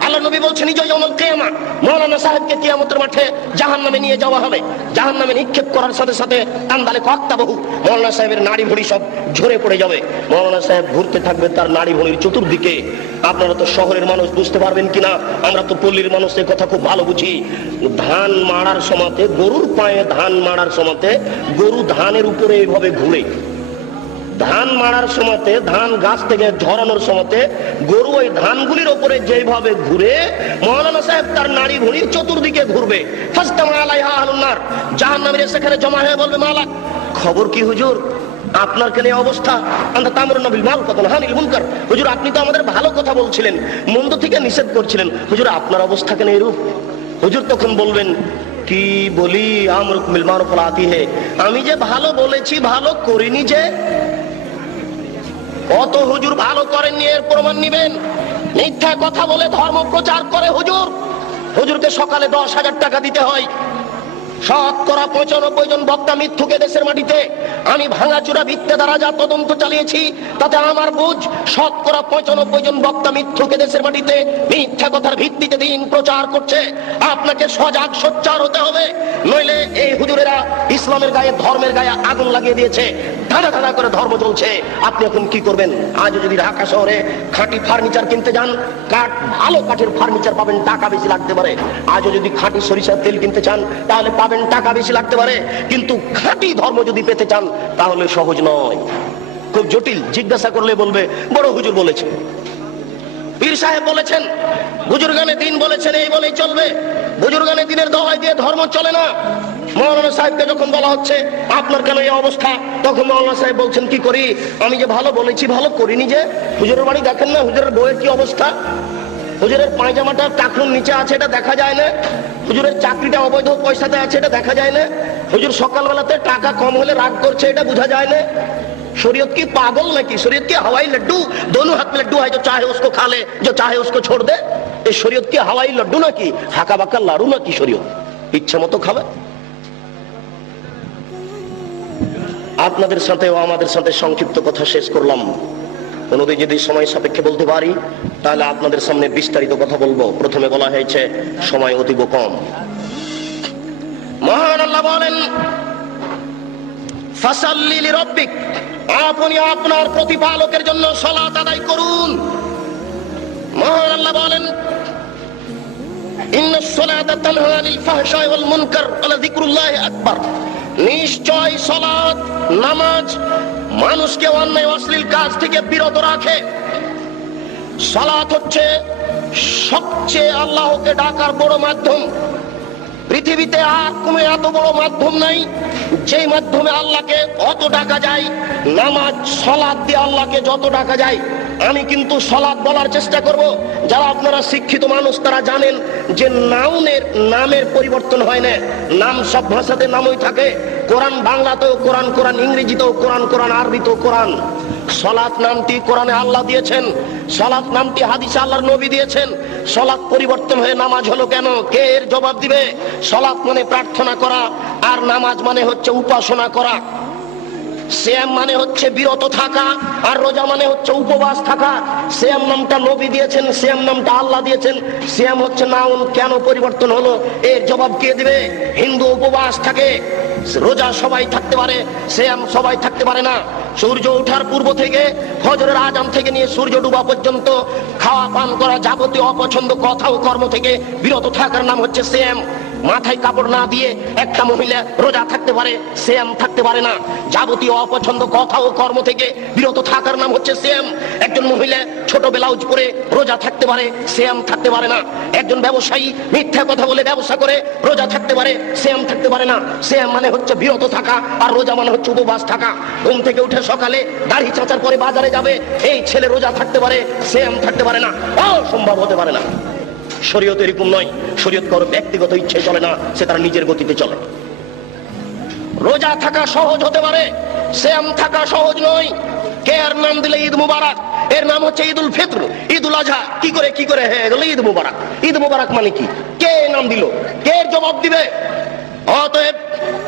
আল্লাহ নবী বলছেন ইয়াউমুল কিয়ামা, মাওলানা সাহেবকে কিয়ামতের মাঠে জাহান্নামে নিয়ে যাওয়া হবে। জাহান্নামে নিক্ষেপ করার সাথে সাথে কান্দালে কক্তাবহু, মাওলানা সাহেবের নাড়ি ভুঁড়ি সব ঝরে পড়ে যাবে। মাওলানা সাহেব ঘুরতে থাকবে তার নাড়ি ভুঁড়ির চতুর্দিকে। আপনারা তো শহরের মানুষ, বুঝতে পারবেন কিনা, আমরা তো পল্লীর মানুষ, এই কথা খুব ভালো বুঝি। ধান মাড়ার সময়তে, গরুর পায়ে ধান মাড়ার সময়তে গরু ধানের উপরে এইভাবে ঘুরে। ধান মারার সময়তে, ধান গাছ থেকে ঝরানোর সময়তে গরু ওই ধানগুলির উপরে যেভাবে ঘুরে, মাওলানা সাহেব তার নাড়ি ভুঁড়ির চতুর্দিকে ঘুরবে। ফাস্তামা আলাইহা আহলুন নার, জাহান্নামীরা সেখানে জমা হয়ে বলবে, মালাক, খবর কি হুজুর, আপনার কেন এই অবস্থা? আনতা তা'মুরুনা বিল মারুফ ওয়া তানহাউনা আনিল মুনকার। হুজুর, আপনি তো আমাদের ভালো কথা বলছিলেন, মন্দ থেকে নিষেধ করছিলেন, হুজুর আপনার অবস্থা কেন এরূপ? হুজুর তখন বলবেন, কি বলি, আমরুকুম বিল মারুফ ওয়া আতিহি, আমি যে ভালো বলেছি ভালো করিনি যে। কত হুজুর ভালো করেননি, এর প্রমাণ নিবেন। মিথ্যা কথা বলে ধর্ম প্রচার করে হুজুর। হুজুরকে সকালে 10,000 টাকা দিতে হয়। শতকরা 95 জন বক্তা মিথ্যুকে দেশের মাটিতে। আমি ভাঙাচুরা ভিত্তে দ্বারা যা তদন্ত চালিয়েছি, তাতে আমার বুঝ শতকরা 95 জন বক্তা মিথ্যুকে দেশের মাটিতে মিথ্যা কথার ভিত্তিতে দিন প্রচার করছে। আপনাকে সজাগ সোচ্চার হতে হবে, নইলে এই হুজুরেরা ইসলামের গায়ে, ধর্মের গায়ে আগুন লাগিয়ে দিয়েছে। ধানা ধানা করে ধর্ম চলছে। আপনি এখন কি করবেন? আজ যদি ঢাকা শহরে খাঁটি ফার্নিচার কিনতে যান, কাঠ, ভালো কাঠের ফার্নিচার পাবেন, টাকা বেশি লাগতে পারে। আজ যদি খাঁটি সরিষার তেল কিনতে চান, তাহলে পাবেন, টাকা বেশি লাগতে পারে। কিন্তু খাঁটি ধর্ম যদি পেতে চান, তাহলে সহজ নয়, খুব জটিল। জিজ্ঞাসা করলে বলবে বড় হুজুর বলেছেন, পীর সাহেব বলেছেন, বুজুর্গানে দিন বলেছেন, এই বলেই চলবে। বুজুর্গানে দিনের দোহাই দিয়ে ধর্ম চলে না। মাওলানা সাহেবকে যখন বলা হচ্ছে আপনার কেন এই অবস্থা, তখন মাওলানা সাহেব বলছেন, কি করি, আমি যে ভালো বলেছি ভালো করিনি যে। হুজুরের বাড়ি দেখেন না, হুজুরের বউয়ের কি অবস্থা? হুজুরের পায়জামাটা টাকনুর নিচে আছে, এটা দেখা যায় না। হুজুরের চাকরিটা অবৈধ পয়সাতে আছে, এটা দেখা যায় না। হুজুর সকালবেলাতে টাকা কম হলে রাগ করছে, এটা বোঝা যায় না। शरीयत की पागल नाकि, शरीयत की हवाई लड्डू, दोनों हाथ में लड्डू है, जो चाहे उसको खा ले, जो चाहे उसको छोड़ दे। ये शरीयत की हवाई लड्डू नाकि, हाका बाका लाड़ू नाकि शरीयत, इच्छा मतो खाবে। আপনাদের সাথে ও আমাদের সাথে সংক্ষিপ্ত কথা শেষ করলাম। কোনোদিন যদি সময় সাপেক্ষে বলতে পারি, তাহলে আপনাদের সামনে বিস্তারিত কথা বলবো। প্রথমে বলা হয়েছে সময় অতীব কম। মহান আল্লাহ বলেন, ফাসাল্লি লিরাব্বিক, আপনি আপনার প্রতিপালকের জন্য সালাত আদায় করুন। মহান আল্লাহ বলেন, ইন্নাস সালাতা তানহা আনিল ফাহশাই ওয়াল মুনকার ওয়া যিকরুল্লাহি আকবার। নিশ্চয় সালাত, নামাজ মানুষকে অন্যায় অশ্লীল কাজ থেকে বিরত রাখে। সালাত হচ্ছে সবচেয়ে আল্লাহকে ডাকার বড় মাধ্যম। পৃথিবীতে আর কোনো এত বড় মাধ্যম নাই যেই মাধ্যমে আল্লাহকে অত ডাকা যায়। নামাজ, সালাত দিয়ে আল্লাহকে যত ডাকা যায়। আমি কিন্তু সালাত বলার চেষ্টা করব। যারা আপনারা শিক্ষিত মানুষ, তারা জানেন যে নামের পরিবর্তন হয় না। নাম সব ভাষাতে নামই থাকে। কোরআন বাংলাতেও কোরআন, কোরআন ইংরেজিতেও কোরআন, কোরআন আরবিতেও কোরআন। সালাত নামটি কোরআনে আল্লাহ দিয়েছেন, সালাত নামটি হাদিসে আল্লাহর নবী দিয়েছেন। সালাত পরিবর্তন হয়ে নামাজ হলো কেন? কে এর জবাব দিবে? সালাত মানে প্রার্থনা করা, আর নামাজ মানে হচ্ছে উপাসনা করা। সিয়াম মানে হচ্ছে বিরত থাকা, আর রোজা মানে হচ্ছে উপবাস থাকা। সিয়াম নামটা নবী দিয়েছেন, সিয়াম নামটা আল্লাহ দিয়েছেন। সিয়াম হচ্ছে নাউন, কেন পরিবর্তন হলো এর জবাব কে দিবে? হিন্দু উপবাস থাকে, রোজা সবাই থাকতে পারে, সিয়াম সবাই থাকতে পারে না। সূর্য ওঠার পূর্ব থেকে ফজরের আজান থেকে নিয়ে সূর্য ডুবা পর্যন্ত খাওয়া পান করা, যাবতীয় অপছন্দ কথা ও কর্ম থেকে বিরত থাকার নাম হচ্ছে সিয়াম। মাথায় কাপড় না দিয়ে একটা মহিলা রোজা থাকতে পারে, সিয়াম থাকতে পারে না। যাবতীয় অপছন্দ কথা ও কর্ম থেকে বিরত থাকার নাম হচ্ছে সিয়াম। একজন মহিলা ছোট ব্লাউজ পরে রোজা থাকতে পারে, সিয়াম থাকতে পারে না। একজন ব্যবসায়ী মিথ্যা কথা বলে ব্যবসা করে রোজা থাকতে পারে, সিয়াম থাকতে পারে না। সিয়াম মানে হচ্ছে বিরত থাকা, আর রোজা মানে হচ্ছে উপবাস থাকা। ঘুম থেকে উঠে সকালে দাড়ি চাঁচার পরে বাজারে যাবে, এই ছেলে রোজা থাকতে পারে, সিয়াম থাকতে পারে না। অসম্ভব হতে পারে না। শরীয়ত এরকম নয়। শরীয়ত কারো ব্যক্তিগত ইচ্ছে চলে না, সে তার নিজের গতিতে চলে। রোজা থাকা সহজ হতে পারে, সিয়াম থাকা সহজ নয়। কে আর নাম দিলে ঈদ মুবারক, এর নাম হচ্ছে ঈদুল ফিতর, ঈদুল আজহা। কি করে হয়ে গেল ঈদ মুবারক? ঈদ মুবারক মানে কি? কে নাম দিল? কে জবাব দিবে? অতএব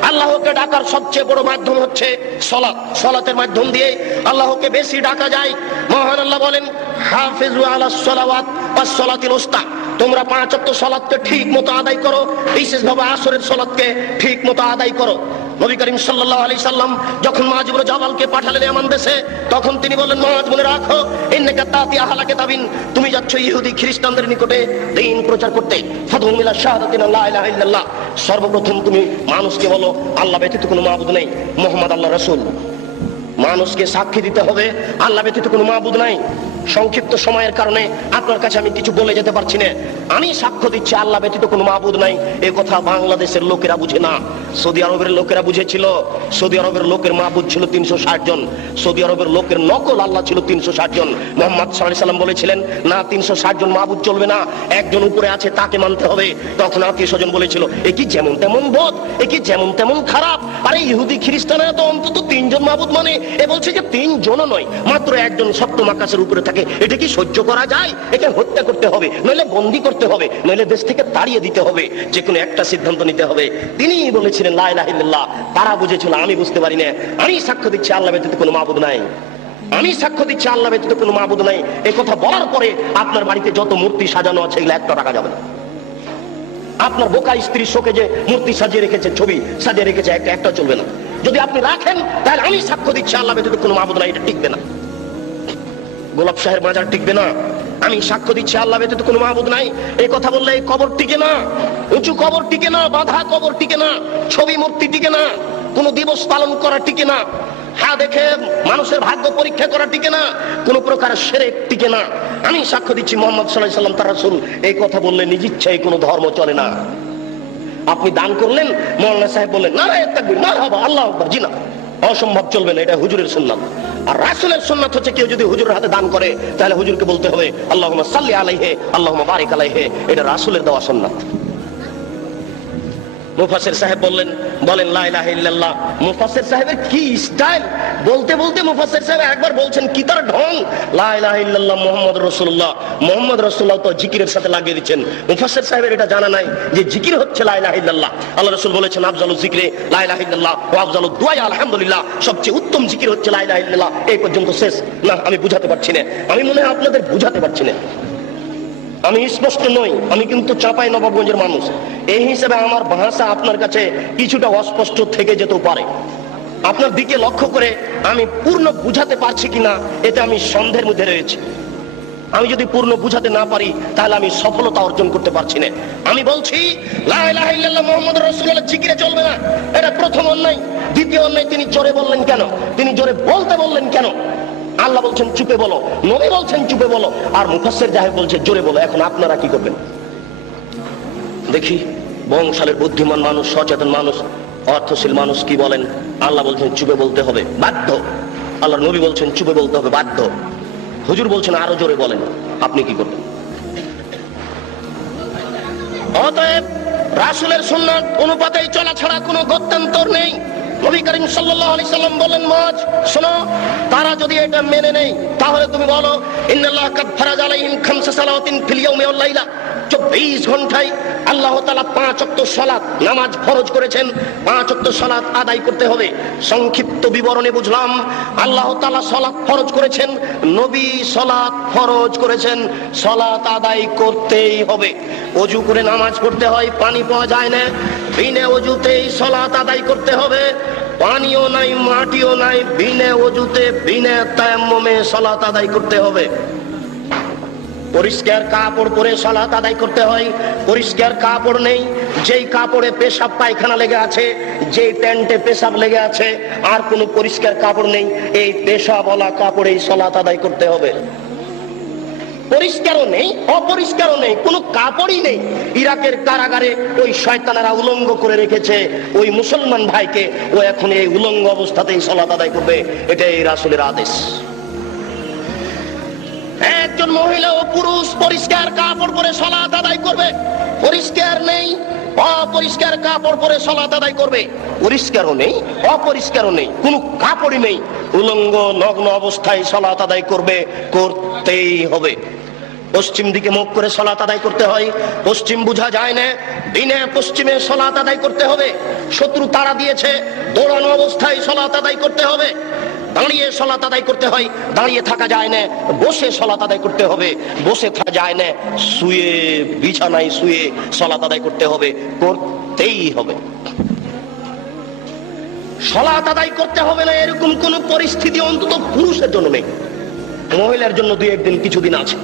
আল্লাহকে ডাকার সবচেয়ে বড় মাধ্যম হচ্ছে সালাত। সালাতের মাধ্যম দিয়ে আল্লাহকে বেশি ডাকা যায়। মহান আল্লাহ বলেন, হাফিজু আলাস সালাওয়াত ওয়াস সালাতিল উস্তা, তোমরা 5 ওয়াক্ত সালাতকে ঠিক মতো আদায় করো, বিশেষভাবে আসরের সালাতকে ঠিক মতো আদায় করো। নবী করিম সাল্লাল্লাহু আলাইহি সাল্লাম যখন মুআয ইবনে জাবালকে পাঠালেন ইয়ামান দেশে, তখন তিনি বললেন, মুআয মনে রাখো, ইন্নাকা তাতি আহলা কিতাবিন, তুমি যাচ্ছ ইহুদি খ্রিস্টানদের নিকটে দ্বীন প্রচার করতে। ফাদউ মিলা শাহাদাতি লা ইলাহা ইল্লাল্লাহ, সর্বপ্রথম তুমি মানুষকে বলো আল্লাহ ব্যতীত কোনো মাবুদ নেই, মুহাম্মদ আল্লাহর রাসূল। মানুষকে সাক্ষী দিতে হবে আল্লাহ ব্যতীত কোনো মাবুদ নাই। সংক্ষিপ্ত সময়ের কারণে আপনার কাছে আমি কিছু বলে যেতে পারছি না। আমি সাক্ষ্য দিচ্ছি আল্লাহ ব্যতীত কোনো মাবুদ নাই, এই কথা বাংলাদেশের লোকেরা বুঝে না, সৌদি আরবের লোকেরা বুঝেছিল। সৌদি আরবের লোকের মাবুদ ছিল 360 জন, সৌদি আরবের লোকের নকল আল্লাহ ছিল 360 জন। মুহাম্মদ সাল্লাল্লাহু আলাইহি সাল্লাম বলেছিলেন, না 360 জন মাবুদ চলবে না, একজন উপরে আছে তাকে মানতে হবে। তখন আত্মীয় স্বজন বলেছিল, এ কি যেমন তেমন বোধ, এ কি যেমন তেমন খারাপ, আরে ইহুদি খ্রিস্টানেরা তো অন্তত 3 জন মাবুদ মানে, এ বলছে যে 3 জনও নয়, মাত্র একজন সপ্তম আকাশের উপরে থাকে। এটা কি সহ্য করা যায়? একে হত্যা করতে হবে, নইলে বন্দী করতে হবে, নইলে দেশ থেকে তাড়িয়ে দিতে হবে, যে কোনো একটা সিদ্ধান্ত নিতে হবে। তিনি বলেছিলেন লা ইলাহা ইল্লাল্লাহ। তারা বুঝেছিল, আমি বুঝতে পারি না। আমি সাক্ষ্য দিচ্ছি আল্লাহ ব্যতীত কোনো মাবুদ নাই, আমি সাক্ষ্য দিচ্ছি আল্লাহ ব্যতীত কোনো মাবুদ নাই। এই কথা বলার পরে আপনার বাড়িতে যত মূর্তি সাজানো আছে এগুলো একটা টাকা যাবে না। আপনার বোকা স্ত্রী শোকে যে মূর্তি সাজিয়ে রেখেছে, ছবি সাজিয়ে রেখেছে, একটা চলবে না। যদি আপনি রাখেন তাহলে আমি সাক্ষ্য দিচ্ছি আল্লাহ ব্যতীত কোনো মাবুদ নাই, এটা টিকবে না। গোলাপ শাহের মাজার টিকবে না। আমি সাক্ষ্য দিচ্ছি আল্লাহ ব্যতীত কোনো মাবুদ নাই, এই কথা বললে এই কবর টিকে না, উঁচু কবর টিকে না, বাঁধা কবর টিকে না, ছবি মূর্তি টিকে না, কোন দিবস পালন করা টিকে না, হ্যাঁ দেখে মানুষের ভাগ্য পরীক্ষা করা টিকে না, কোন প্রকার শিরক টিকে না। আমি সাক্ষ্য দিচ্ছি মুহাম্মদ সাল্লাল্লাহু আলাইহি সাল্লাম তার রাসূল। এই কথা বললে নিজ ইচ্ছায় কোনো ধর্ম চলে না। আপনি দান করলেন, মাওলানা সাহেব বললেন নারায়ে তাকবীর, মারহাবা, আল্লাহু আকবার, জি না, অসম্ভব, চলবে না, এটা হুজুরের সুন্নাত। আর রাসূলের সুন্নাত হচ্ছে কেউ যদি হুজুরের হাতে দান করে তাহলে হুজুরকে বলতে হবে আল্লাহুম্মা সাল্লি আলাইহি আল্লাহুম্মা বারিক আলাইহি, এটা রাসূলের দেওয়া সুন্নাত। মুফাসসির সাহেব বলেন লা ইলাহা ইল্লাল্লাহ। মুফাসসির সাহেবের কি স্টাইল, বলতে বলতে মুফাসসির সাহেব একবার বলছেন কি তার ঢং, লা ইলাহা ইল্লাল্লাহ মুহাম্মাদুর রাসূলুল্লাহ। মুহাম্মদ রাসূলুল্লাহ তো জিকিরের সাথে লাগিয়ে দিচ্ছেন। মুফাসসির সাহেবের এটা জানা নাই যে জিকির হচ্ছে লা ইলাহা ইল্লাল্লাহ। আল্লাহ রাসূল বলেছেন আফজালুজ যিকরি লা ইলাহা ইল্লাল্লাহ ওয়া আফজালুদ দুআ আলহামদুলিল্লাহ, সবচেয়ে উত্তম জিকির হচ্ছে লা ইলাহা ইল্লাল্লাহ। এই পর্যন্ত শেষ। না, আমি বুঝাতে পারছি না, আমি মনে হয় আপনাদের বুঝাতে পারছি না। আমি স্পষ্ট নই, আমি কিন্তু চাঁপাই নবাবগঞ্জের মানুষ। এই হিসেবে আমার ভাষা আপনার কাছে কিছুটা অস্পষ্ট থেকে যেতেও পারে। আপনার দিকে লক্ষ্য করে আমি পূর্ণ বুঝাতে পারছি কিনা এতে আমি সন্দেহের মধ্যে রয়েছি। আমি যদি পূর্ণ বুঝাতে না পারি তাহলে আমি সফলতা অর্জন করতে পারছি না। আমি বলছি লা ইলাহা ইল্লাল্লাহ মুহাম্মাদুর রাসূলুল্লাহ জিকিরে চলবে না, এটা প্রথম অন্যায়। দ্বিতীয় অন্যায়, তিনি জোরে বললেন কেন? তিনি জোরে বলতে বললেন কেন? আল্লাহ বলছেন চুপে বলো, নবী বলছেন চুপে বলো, আর মুফাসসির সাহেব বলছে জোরে বলো। এখন আপনারা কি করবেন দেখি? বংশালের বুদ্ধিমান মানুষ, সচেতন মানুষ, অর্থশীল মানুষ কি বলেন? আল্লাহ বলছেন চুপে বলতে হবে, বাধ্য। আল্লাহ নবী বলছেন চুপে বলতে হবে, বাধ্য। হুজুর বলছেন আরো জোরে বলেন, আপনি কি করবেন? অতএব রাসূলের সুন্নাত অনুপাতেই চলা ছাড়া কোনো গত্যন্তর নেই। নবী করিম সাল্লাল্লাহু আলাইহি সাল্লাম বলেন, মাজ শোনো, তারা যদি এটা মেনে নেয় তাহলে তুমি বলো ইন্নাল্লাহ কাদ ফারাজা আলাইহিম খামসা সালাওয়াতিন ফিল ইয়াউমি ওয়াল লাইলা, 24 ঘন্টায় আল্লাহ তাআলা 5 ওয়াক্ত সালাত নামাজ ফরজ করেছেন। 5 ওয়াক্ত সালাত আদায় করতে হবে। সংক্ষিপ্ত বিবরণে বুঝলাম আল্লাহ তাআলা সালাত ফরজ করেছেন, নবী সালাত ফরজ করেছেন, সালাত আদায় করতেই হবে। ওযু করে নামাজ পড়তে হয়, পানি পাওয়া যায় না, বিনা ওযুতেই সালাত আদায় করতে হবে। পানিও নাই, মাটিও নাই, বিনা ওযুতে বিনা তায়াম্মুমে সালাত আদায় করতে হবে। পরিষ্কার কাপড় পরে সালাত আদায় করতে হয়। পরিষ্কার কাপড় নেই, যেই কাপড়ে পেশাব পায়খানা লেগে আছে, যেই প্যান্টে পেশাব লেগে আছে, আর কোনো পরিষ্কার কাপড় নেই, এই পেশাবওয়ালা কাপড়েই সালাত আদায় করতে হবে। পরিষ্কারও নেই, অপরিষ্কারও নেই, কোনো কাপড়ই নেই। ইরাকের কারাগারে ওই শয়তানেরা উলঙ্গ করে রেখেছে ওই মুসলমান ভাইকে, ও এখন এই উলঙ্গ অবস্থাতেই সালাত আদায় করবে, এটাই রাসূলের আদেশ। একজন মহিলা ও পুরুষ পরিষ্কার কাপড় পরে সালাত আদায় করবে। পরিষ্কার নেই, অপরিষ্কার কাপড় পরে সালাত আদায় করবে। পরিষ্কারও নেই, অপরিষ্কারও নেই, কোনো কাপড়ই নেই, উলঙ্গ নগ্ন অবস্থায় সালাত আদায় করবে, করতেই হবে। পশ্চিম দিকে মুখ করে সালাত আদায় করতে হয়। পশ্চিম বোঝা যায় না, দিনে পশ্চিমে সালাত আদায় করতে হবে। শত্রু তাড়া দিয়েছে, দৌড়ানো অবস্থায় সালাত আদায় করতে হবে। দাঁড়িয়ে সালাত আদায় করতে হয়, দাঁড়িয়ে থাকা যায় না। বসে সালাত আদায় করতে হবে, বসে থাকা যায় না। শুয়ে, বিছানায় শুয়ে সালাত আদায় করতে হবে, করতেই হবে। সালাত আদায় করতে হবে না এরকম কোন পরিস্থিতি অন্তত পুরুষের জন্য নেই। মহিলার জন্য দুই একদিন কিছুদিন আছে,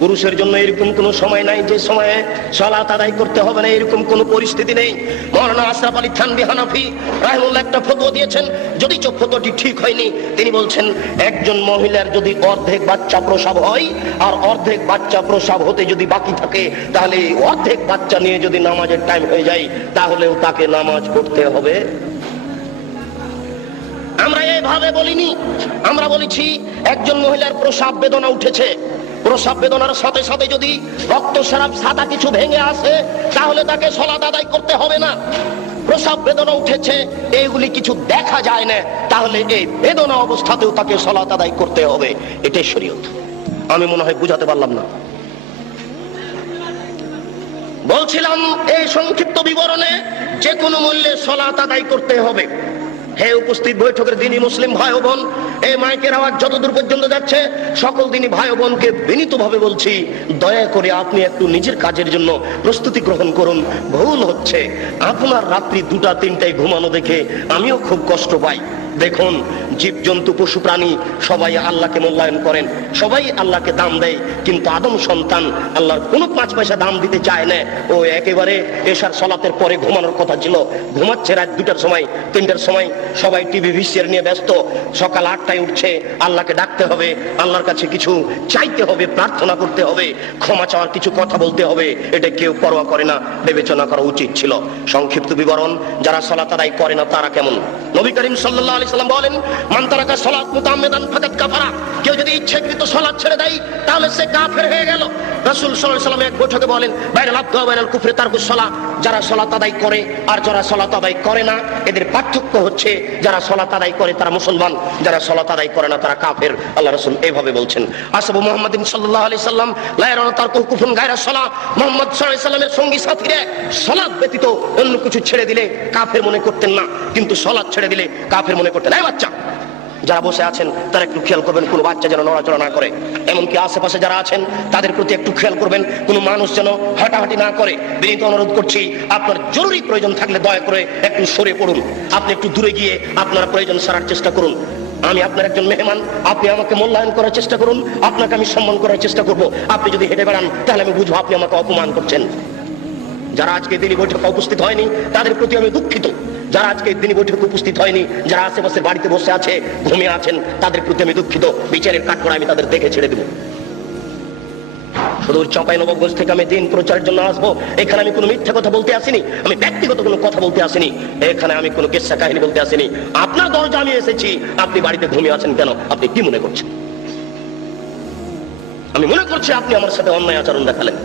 পুরুষের জন্য এরকম কোন সময় নাই যে সময়ে সালাত আদায় করতে হবে না, এরকম কোন পরিস্থিতি নেই। মাওলানা আশরাফ আলী থানভী হানাফি রাহিমাহুল্লাহ একটা ফতোয়া দিয়েছেন, যদি ফতোয়াটি ঠিক হয়নি। তিনি বলছেন একজন মহিলার যদি অর্ধেক বাচ্চা প্রসব হয় আর অর্ধেক বাচ্চা প্রসব হতে যদি বাকি থাকে, তাহলে অর্ধেক বাচ্চা নিয়ে যদি নামাজের টাইম হয়ে যায় তাহলেও তাকে নামাজ পড়তে হবে। আমরা এইভাবে বলিনি, আমরা বলেছি একজন মহিলার প্রসব বেদনা উঠেছে, প্রসব বেদনার সাথে সাথে যদি রক্তস্রাব সাদা কিছু ভেঙে আসে তাহলে তাকে সালাত আদায় করতে হবে না। প্রসব বেদনা উঠেছে, এইগুলি কিছু দেখা যায় না, তাহলে এই বেদনা অবস্থাতেও তাকে সালাত আদায় করতে হবে। এটাই শরীয়ত। আমি মনে হয় বুঝাতে পারলাম না। বলছিলাম এই সংক্ষিপ্ত বিবরণে যে কোনো মূল্যে সালাত আদায় করতে হবে। হে উপস্থিত বৈঠকের দিনী মুসলিম ভাই ও বোন, এই মাইকের আওয়াজ যতদূর পর্যন্ত যাচ্ছে সকল দিনী ভাই ও বোনকে বিনীতভাবে বলছি, দয়া করে আপনি একটু নিজের কাজের জন্য প্রস্তুতি গ্রহণ করুন। ভুল হচ্ছে, আপনার রাত্রি 2টা 3টায় ঘুমানো দেখে আমিও খুব কষ্ট পাই। দেখুন, জীবজন্তু পশু প্রাণী সবাই আল্লাহকে মূল্যায়ন করেন, সবাই আল্লাহকে দাম দেয়, কিন্তু আদম সন্তান আল্লাহর কোনো 5 পয়সা দাম দিতে চায় না। ও একেবারে এশার সালাতের পরে ঘুমানোর কথা ছিল, ঘুমাচ্ছে রাত 2টার সময় 3টার সময়। সবাই টিভি ভিসিআর নিয়ে ব্যস্ত, সকাল 8টায় উঠছে। আল্লাহকে ডাকতে হবে, আল্লাহর কাছে কিছু চাইতে হবে, প্রার্থনা করতে হবে, ক্ষমা চাওয়ার কিছু কথা বলতে হবে। এটা কেউ পরোয়া করে না, বিবেচনা করা উচিত ছিল। সংক্ষিপ্ত বিবরণ, যারা সালাত আদায় করে না তারা কেমন? নবী করিম সাল্লাল্লাহু আলাইহি সাল্লাম বলেন, মান তারাকা সালাত মুতাআম্মিদান ফাকাদ কাফারা। কেউ যদি ইচ্ছাকৃত সালাত ছেড়ে দেয় তাহলে সে কাফের হয়ে গেল। রাসূল সাল্লাল্লাহু আলাইহি সাল্লাম এক বৈঠকে বলেন, বাইনাল আবদি ওয়া বাইনাল কুফরি তারকুস সালাত। যারা সালাত আদায় করে আর যারা সালাত আদায় করে না, এদের পার্থক্য হচ্ছে যারা সালাত আদায় করে তারা মুসলমান, যারা সালাত আদায় করে না তারা কাফের। আল্লাহ রাসূল এইভাবে বলছেন। আসহাবু মুহাম্মাদিন সাল্লাল্লাহু আলাইহি সাল্লাম লা ইয়ারাউনা তারকুল কুফরুন গায়রা সালাত। মুহাম্মদ সাল্লাল্লাহু আলাইহি সাল্লামের সঙ্গী সাথীরা সালাত ব্যতীত অন্য কিছু ছেড়ে দিলে কাফের মনে করতেন না, কিন্তু সালাত ছেড়ে দিলে কাফের মনে করতেন। এই বাচ্চা যারা বসে আছেন তারা একটু খেয়াল করবেন, কোনো বাচ্চা যেন নড়াচড়া না করে। এমনকি আশেপাশে যারা আছেন তাদের প্রতি একটু খেয়াল করবেন, কোনো মানুষ যেন হাঁটাহাঁটি না করে। বিনীত অনুরোধ করছি, আপনার জরুরি প্রয়োজন থাকলে দয়া করে একটু সরে পড়ুন, আপনি একটু দূরে গিয়ে আপনার প্রয়োজন সারার চেষ্টা করুন। আমি আপনার একজন মেহমান, আপনি আমাকে মূল্যায়ন করার চেষ্টা করুন, আপনাকে আমি সম্মান করার চেষ্টা করব। আপনি যদি হেঁটে বেড়ান তাহলে আমি বুঝবো আপনি আমাকে অপমান করছেন। যারা আজকে দিনী বৈঠকে উপস্থিত হয়নি তাদের প্রতি আমি দুঃখিত। যারা আজকে দিনী বৈঠকে উপস্থিত হয়নি, যারা আশেপাশে বাড়িতে বসে আছে, ঘুমিয়ে আছেন, তাদের প্রতি আমি দুঃখিত। বিচারের কাঠগড়ায় আমি তাদের দেখে ছেড়ে দেব। সুদূর চাঁপাইনবাবগঞ্জ থেকে আমি দিন প্রচারের জন্য আসবো। এখানে আমি কোনো মিথ্যা কথা বলতে আসিনি, আমি ব্যক্তিগত কোনো কথা বলতে আসিনি, এখানে আমি কোনো কিস্সা কাহিনী বলতে আসিনি। আপনার দরজা আমি এসেছি, আপনি বাড়িতে ঘুমিয়ে আছেন কেন? আপনি কি মনে করছেন? আমি মনে করছি আপনি আমার সাথে অন্যায় আচরণ দেখালেন।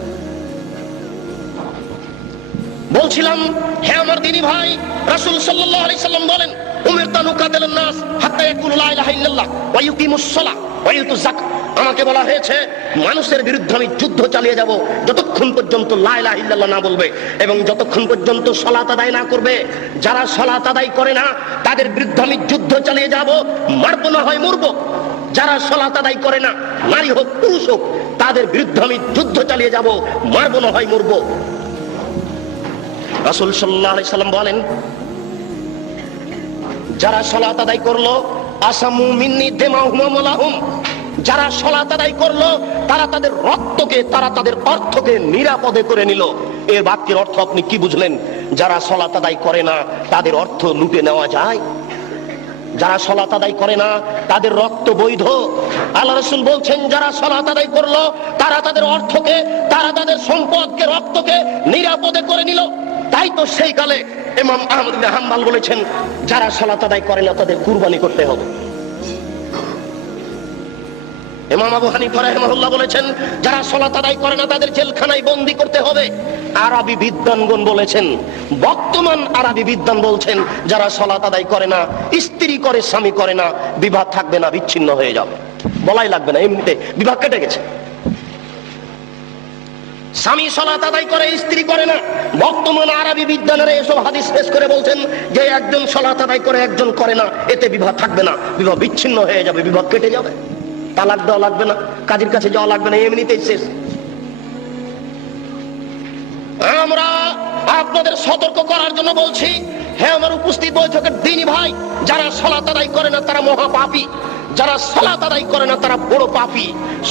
বলছিলাম, হে আমার দিনী ভাই, রাসূল সাল্লাল্লাহু আলাইহি সাল্লাম বলেন, উমিরতু আন উকাতিলান নাস হাত্তা ইয়াকুলু লা ইলাহা ইল্লাল্লাহ ওয়া ইউকিমুস সালাহ ওয়া ইউতুজ যাকাত। আমাকে বলা হয়েছে মানুষের বিরুদ্ধে আমি যুদ্ধ চালিয়ে যাব যতক্ষণ পর্যন্ত লা ইলাহা ইল্লাল্লাহ না বলবে এবং যতক্ষণ পর্যন্ত সালাত আদায় না করবে। যারা সালাত আদায় করে না তাদের বিরুদ্ধে আমি যুদ্ধ চালিয়ে যাব, মারব না হয় মরব। যারা সালাত আদায় করে না, নারী হোক পুরুষ হোক, তাদের বিরুদ্ধে আমি যুদ্ধ চালিয়ে যাব, মারব না হয় মরব। রাসূল সাল্লাল্লাহু আলাইহি সাল্লাম বলেন, যারা সালাত আদায় করলো আসামু মিন্নি দিমাহুম ওয়া লাহুম। যারা সালাত আদায় করলো তারা তাদের রক্তকে, তারা তাদের অর্থকে নিরাপদে করে নিল। এর বাক্যের অর্থ আপনি কি বুঝলেন? যারা সালাত আদায় করে না তাদের অর্থ লুটে নেওয়া যায়, যারা সালাত আদায় করে না তাদের রক্ত বৈধ। আল্লাহ রাসূল বলছেন, যারা সালাত আদায় করলো তারা তাদের অর্থকে, তারা তাদের সম্পদকে, রক্তকে নিরাপদে করে নিল। তাই তো সেই কালে ইমাম আহমদ ইবনে হাম্বল বলেছেন, যারা সালাত আদায় করে না তাদের কুরবানি করতে হবে। ইমাম আবু হানিফা রাহিমাহুল্লাহ বলেছেন, যারা সালাত আদায় করে না তাদের জেলখানায় বন্দী করতে হবে। আরবি বিদ্বানগণ বলেছেন, বর্তমান আরবি বিদ্বান বলছেন, যারা সালাত আদায় করে না, স্ত্রী করে স্বামী করে না, বিবাহ থাকবে না, বিচ্ছিন্ন হয়ে যাবে, বলাই লাগবে না, এমনিতে বিবাহ কেটে গেছে। স্বামী সালাত আদায় করে, স্ত্রী করে না। বর্তমান আরবি বিদ্যানেরা এসব হাদিস পেশ করে বলছেন যে একজন সালাত আদায় করে একজন করে না, এতে বিবাহ থাকবে না, বিবাহ বিচ্ছিন্ন হয়ে যাবে, বিবাহ কেটে যাবে, তালাক দেওয়া লাগবে না, কাজীর কাছে যাওয়া লাগবে না, এমনিতেই শেষ। আমরা আপনাদের সতর্ক করার জন্য বলছি, হ্যাঁ আমার উপস্থিত বৈঠকের দিনই ভাই, যারা সালাত আদায় করে না তারা মহা পাপী, যারা সালাত আদায় করে না তারা বড় পাপী।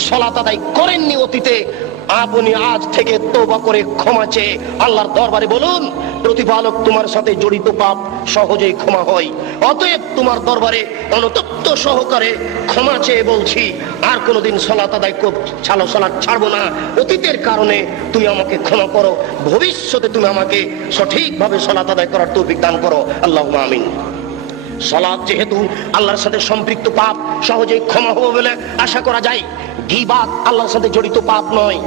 সালাত আদায় করেননি অতীতে, আপনি আজ থেকে তওবা করে ক্ষমা চেয়ে আল্লাহর দরবারে বলুন, প্রতিপালক তোমার সাথে জড়িত পাপ সহজেই ক্ষমা হয়, অতএব তোমার দরবারে অনুতপ্ত সহকারে ক্ষমা চেয়ে বলছি, আর কোনোদিন সালাত আদায় সালাত ছাড়বো না। অতীতের কারণে তুমি আমাকে ক্ষমা করো, ভবিষ্যতে তুমি আমাকে সঠিকভাবে সালাত আদায় করার তৌফিক দান করো, আল্লাহুম্মা আমিন। সালাত যেহেতু আল্লাহর সাথে সম্পৃক্ত পাপ, সহজেই ক্ষমা হবে বলে আশা করা যায়। গীবাত আল্লাহর সাথে জড়িত পাপ নয়,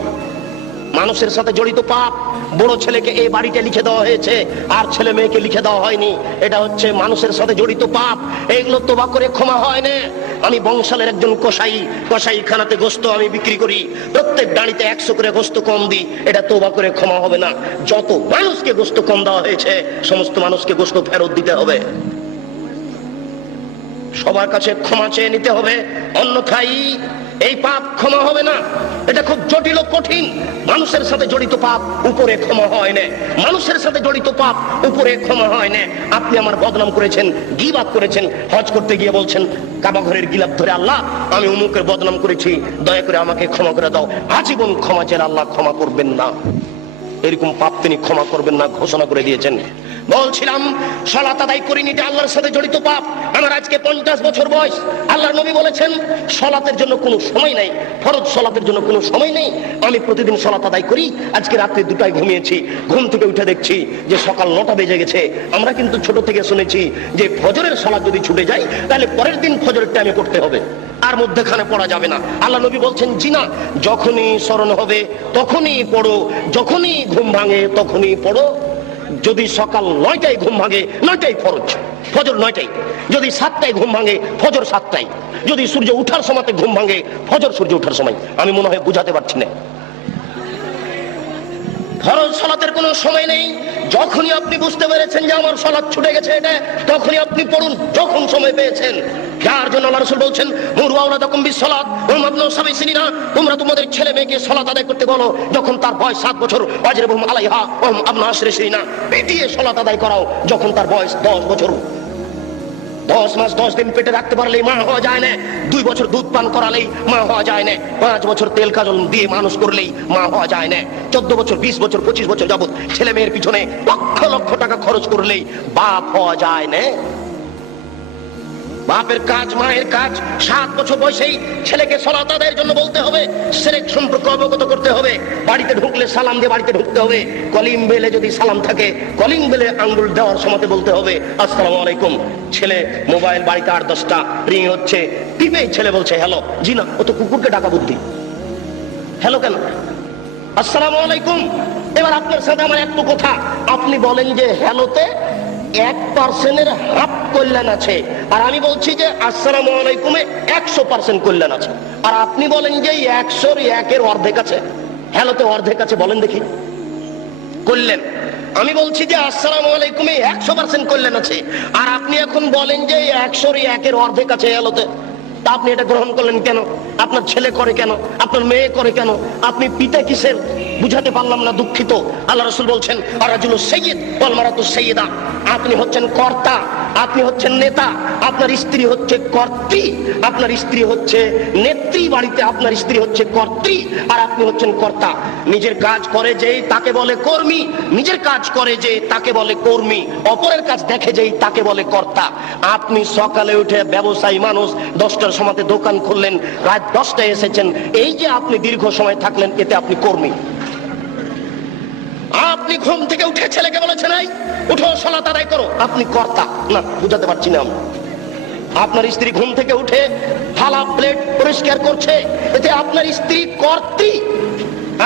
মানুষের সাথে জড়িত পাপ। বড় ছেলেকে এই বাড়িতে লিখে দেওয়া হয়েছে, আর ছেলে মেয়েকে লিখে দেওয়া হয়নি, এটা হচ্ছে মানুষের সাথে জড়িত পাপ। এইগুলো তোবা করে ক্ষমা হয় না। আমি বংশালের একজন কসাইখানাতে গোস্ত আমি বিক্রি করি, প্রত্যেক ডাঁড়িতে 100 করে গোস্ত কম দিই, এটা তোবা করে ক্ষমা হবে না। যত মানুষকে গোস্ত কম দেওয়া হয়েছে সমস্ত মানুষকে গোস্ত ফেরত দিতে হবে, সবার কাছে ক্ষমা চেয়ে নিতে হবে, অন্যথায় এই পাপ ক্ষমা হবে না। এটা খুব জটিল ও কঠিন। মানুষের সাথে জড়িত পাপ উপরে ক্ষমা হয় না, মানুষের সাথে জড়িত পাপ উপরে ক্ষমা হয় না। আপনি আমার বদনাম করেছেন, গীবাত করেছেন, হজ করতে গিয়ে বলছেন কাবা ঘরের গিলাফ ধরে, আল্লাহ আমি অমুকের বদনাম করেছি, দয়া করে আমাকে ক্ষমা করে দাও। আজীবন ক্ষমা চেয়ে আল্লাহ ক্ষমা করবেন না, এরকম পাপ তিনি ক্ষমা করবেন না ঘোষণা করে দিয়েছেন। বলছিলাম সালাত আদায় করিনি, এটা আল্লাহর সাথে জড়িত পাপ। আমার আজকে 50 বছর বয়স। আল্লাহর নবী বলেছেন সালাতের জন্য কোনো সময় নাই, ফরজ সালাতের জন্য কোনো সময় নেই। আমি প্রতিদিন সালাত আদায় করি। আজকে রাত্রি 2টায় ঘুমিয়েছি, ঘুম থেকে উঠে দেখছি যে সকাল 9টা বেজে গেছে। আমরা কিন্তু ছোট থেকে শুনেছি যে ফজরের সালাত যদি ছুটে যায় তাহলে পরের দিন ফজরের টাইমে পড়তে হবে, আর মধ্যখানে পড়া যাবে না। আল্লাহ নবী বলছেন জি না, যখনই স্মরণ হবে তখনই পড়ো, যখনই ঘুম ভাঙে তখনই পড়ো। যদি সকাল 9টায় ঘুম ভাঙে 9টায় ফরজ, ফজর 9টায়। যদি 7টায় ঘুম ভাঙে ফজর 7টায়। যদি সূর্য উঠার সময়তে ঘুম ভাঙে ফজর সূর্য উঠার সময়। আমি মনে হয় বুঝাতে পারছি না। ফরজ সালাতের কোনো সময় নেই। যখনই আপনি বুঝতে পেরেছেন যে আমার সালাত ছুটে গেছে, এটা তখনই আপনি পড়ুন, যখন সময় পেয়েছেন। যার জন্য আল্লাহ রাসূল বলছেন মুরু আওলাদাকুম বিসসালাত ওয়া মাবলু সাবঈ সিনিনা, তোমরা তোমাদের ছেলে মেয়েকে সালাত আদায় করতে বলো যখন তার বয়স 7 বছর। ওয়াজরিবুহুম আলাইহা ওয়া হুম আবনা আশরি সিনিনা, পিটিয়ে সালাত আদায় করাও যখন তার বয়স 10 বছর। 10 মাস 10 দিন পেটে রাখতে পারলেই মা হওয়া যায় না, 2 বছর দুধ পান করালেই মা হওয়া যায় না, 5 বছর তেল কাজল দিয়ে মানুষ করলেই মা হওয়া যায় না, 14 বছর 20 বছর 25 বছর যাবত ছেলে মেয়ের পিছনে লক্ষ লক্ষ টাকা খরচ করলেই বাপ হওয়া যায় না। বাপের কাজ, মায়ের কাজ। 7 বছর বয়সেই ছেলেকে সালাত আদায়ের জন্য বলতে হবে, শিরক সম্পর্কে অবগত করতে হবে। বাড়িতে ঢুকলে সালাম দিয়ে বাড়িতে ঢুকতে হবে। কলিং বেলে যদি সালাম থাকে কলিং বেলে আঙ্গুল দেওয়ার সময় বলতে হবে আসসালামু আলাইকুম। ছেলে মোবাইল বাড়িতে 8-10টা রিং হচ্ছে, টিপেই ছেলে বলছে হ্যালো। জি না, ও তো কুকুরকে ডাকা বুদ্ধি। হ্যালো কেন? আসসালামু আলাইকুম। এবার আপনার সাথে আমার একটু কথা, আপনি বলেন যে হ্যালোতে 1% হাফ কল্যাণ আছে, আর আমি বলছি যে আসসালামু আলাইকুমে 100% কল্যাণ আছে। আর আপনি বলেন যে 100-র 1-এর অর্ধেক আছে, হ্যালোতে অর্ধেক আছে, বলেন দেখি কল্যাণ। আমি বলছি যে আসসালামু আলাইকুমে 100% কল্যাণ আছে, আর আপনি এখন বলেন যে 100-র 1-এর অর্ধেক আছে হ্যালোতে। তা আপনি এটা গ্রহণ করলেন কেন? আপনার ছেলে করে কেন? আপনার মেয়ে করে কেন? আপনি পিতা কিসের? বুঝাতে পারলাম না, দুঃখিত। আল্লাহ রাসূল বলছেন আর রাজুলু সাইয়্যিদ ওয়াল মারাতু সাইয়্যিদা, আপনি হচ্ছেন কর্তা, আপনি হচ্ছেন নেতা, আপনার স্ত্রী হচ্ছে কর্ত্রী, আপনার স্ত্রী হচ্ছে নেত্রী, বাড়িতে আপনার স্ত্রী হচ্ছে কর্ত্রী, আর আপনি হচ্ছেন কর্তা। নিজের কাজ করে যেই তাকে বলে কর্মী, নিজের কাজ করে যে তাকে বলে কর্মী, অপরের কাজ দেখে যেই তাকে বলে কর্তা। আপনি সকালে উঠে ব্যবসায়ী মানুষ, 10টার সময় দোকান খুললেন, রাত 10টায় এসেছেন, এই যে আপনি দীর্ঘ সময় থাকলেন, এতে আপনি কর্মী। আপনি ঘুম থেকে উঠে ছেলেকে বলেছেন এই উঠো সালাত আদায় করো, আপনি কর্তা না, বুঝাতে পারছি না। আপনার স্ত্রী ঘুম থেকে উঠে থালা প্লেট পরিষ্কার করছে, এতে আপনার স্ত্রী কর্ত্রী।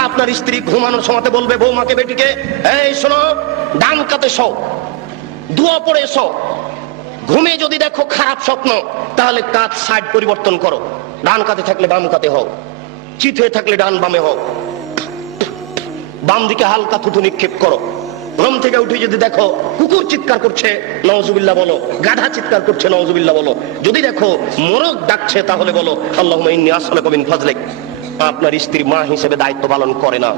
আপনার স্ত্রী ঘুমানোর সময় বলবে বৌমাকে বেটিকে এই শোনো, ডান কাতে শো, দোয়া পড়ে শো। ঘুমে যদি দেখো খারাপ স্বপ্ন তাহলে কাত সাইড পরিবর্তন করো, ডান কাতে থাকলে বাম কাতে হও, চিত হয়ে থাকলে ডান বামে হও। বাম দিকে হালকা থুতু নিক্ষেপ করো। ঘুম থেকে উঠে যদি দেখো কুকুর চিৎকার করছে, নাউজুবিল্লাহ বলো। গাধা চিৎকার করছে, নাউজুবিল্লাহ বলো। যদি দেখো মোরগ ডাকছে, তাহলে বলো আল্লাহুম্মা ইন্নী আসআলুকা মিন ফাজলিক। আপনার স্ত্রী মা হিসেবে দায়িত্ব পালন করে না।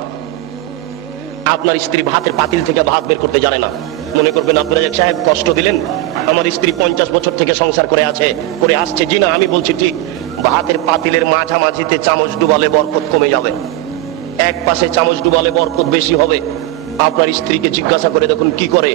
আপনার স্ত্রী ভাতের পাতিল থেকে ভাত বের করতে জানে না। মনে করবেন আপনারা যে সাহেব কষ্ট দিলেন, আমার স্ত্রী 50 বছর থেকে সংসার করে আসছে। জি না, আমি বলছি ঠিক। ভাতের পাতিলের মাঝামাঝিতে চামচ ডুবালে বরকত কমে যাবে, এক পাশে চামচ ডুবালে বরকত বেশি হবে। আপনার স্ত্রীকে জিজ্ঞাসা করে দেখুন কি করে।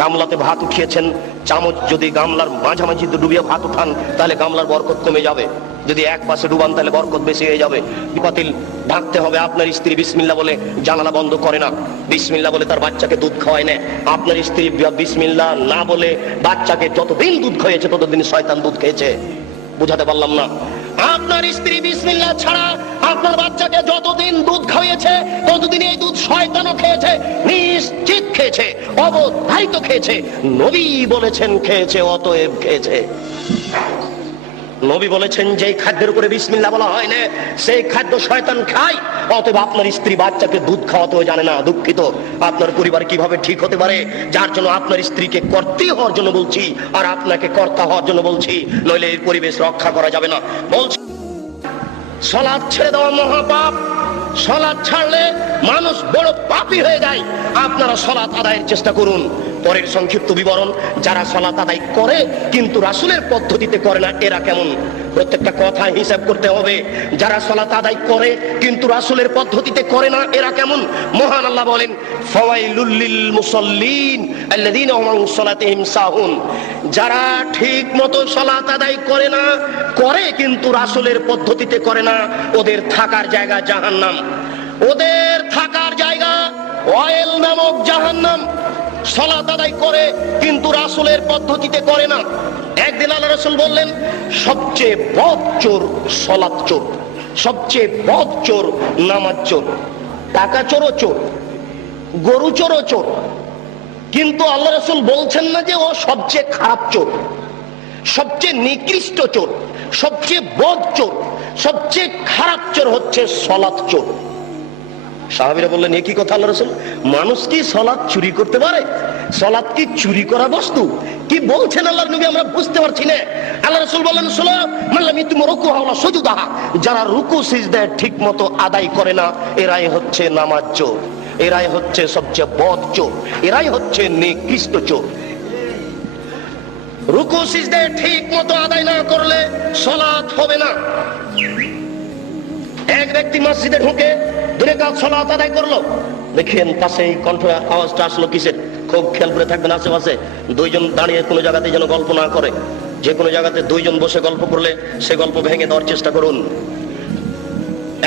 গামলাতে ভাত উঠিয়েছেন, চামচ যদি গামলার মাঝামাঝিতে ডুবিয়ে ভাত উঠান, তাহলে গামলার বরকত কমে যাবে। যদি এক পাশে ডুবান, তাহলে বরকত বেশি হয়ে যাবে। পাতিল ঢাকতে হবে। আপনার স্ত্রী বিসমিল্লাহ বলে জানালা বন্ধ করে না, বিসমিল্লাহ বলে তার বাচ্চাকে দুধ খাওয়ায় না। আপনার স্ত্রী বিসমিল্লাহ না বলে বাচ্চাকে যতদিন দুধ খাইয়েছে ততদিন শয়তান দুধ খেয়েছে। বুঝাতে পারলাম না? আপনার স্ত্রী বিসমিল্লাহ ছাড়া আপনার বাচ্চাকে যতদিন দুধ খাইয়েছে ততদিন এই দুধ শয়তানও খেয়েছে, নিশ্চিত খেয়েছে, অবধারিত খেয়েছে। নবী বলেছেন খেয়েছে, অতএব খেয়েছে। নবী বলেছেন যে খাদ্যের উপরে বিসমিল্লাহ বলা হয় না, সেই খাদ্য শয়তান খায়। অতএব আপনার স্ত্রী বাচ্চাকে দুধ খাওয়াতেও জানে না। দুঃখিত। আপনার পরিবার কিভাবে ঠিক হতে পারে? যার জন্য আপনার স্ত্রীকে কর্ত্রী হওয়ার জন্য বলছি, আর আপনাকে কর্তা হওয়ার জন্য বলছি, নইলে এই পরিবেশ রক্ষা করা যাবে না। বলছি সালাত ছেড়ে দেওয়া মহাপাপ। সালাত ছাড়লে মানুষ বড় পাপী হয়ে যায়। আপনারা সালাত আদায়ের চেষ্টা করুন। পরের সংক্ষিপ্ত বিবরণ, যারা সালাত আদায় করে কিন্তু রাসূলের পদ্ধতিতে করে না, এরা কেমন? প্রত্যেকটা কথা হিসাব করতে হবে। যারা সালাত আদায় করে কিন্তু রাসূলের পদ্ধতিতে করে না, এরা কেমন? মহান আল্লাহ বলেন ফাওয়াইলুল লিল মুসাল্লিন আল্লাযীনা হুম আন সালাতিহিম সাহুন। যারা ঠিক মতো সালাত আদায় করে না, করে কিন্তু রাসূলের পদ্ধতিতে করে না, ওদের থাকার জায়গা জাহান্নাম। ওদের থাকার জায়গা ওয়াইল নামক জাহান্নাম। সালাত আদায় করে কিন্তু রাসূলের পদ্ধতিতে করে না। একদিন আল্লাহ রাসূল বললেন সবচেয়ে বদ চোর সালাত চোর, সবচেয়ে বদ চোর নামাজ চোর। টাকা চোরও চোর, গরু চোরও চোর, কিন্তু আল্লাহ রাসূল বলছেন না যে ও সবচেয়ে খারাপ চোর। সবচেয়ে নিকৃষ্ট চোর, সবচেয়ে বদ চোর, সবচেয়ে খারাপ চোর হচ্ছে সালাত চোর। সাহাবীরা বললেন একই কথা আল্লাহ রাসূল, মানুষ কি সালাত চুরি করতে পারে? সালাত কি চুরি করা বস্তু? কি বলছেন আল্লাহর নবী আমরা বুঝতে পারছি না। আল্লাহ রাসূল বললেন সালাত মাল্লাম ইতুম রুকুহা ওয়া সুজুদাহা। যারা রুকু সিজদা ঠিকমতো আদায় করে না, এরাই হচ্ছে নামাজ চোর, এরাই হচ্ছে সবচেয়ে বদ চোর, এরাই হচ্ছে নিকৃষ্ট চোর। রুকু সিজদা ঠিকমতো আদায় না করলে সালাত হবে না। এক ব্যক্তি মসজিদে ঢুকে 2 রাকাত সালাত আদায় করলো। দেখেন পাশে এই কণ্ঠ আওয়াজটা আসলো কিসের? খুব খেয়াল করে থাকবেন আশেপাশে। 2 জন দাঁড়িয়ে কোনো জায়গাতে যেন গল্প না করে। যে কোনো জায়গাতে 2 জন বসে গল্প করলে সে গল্প ভেঙে দেওয়ার চেষ্টা করুন।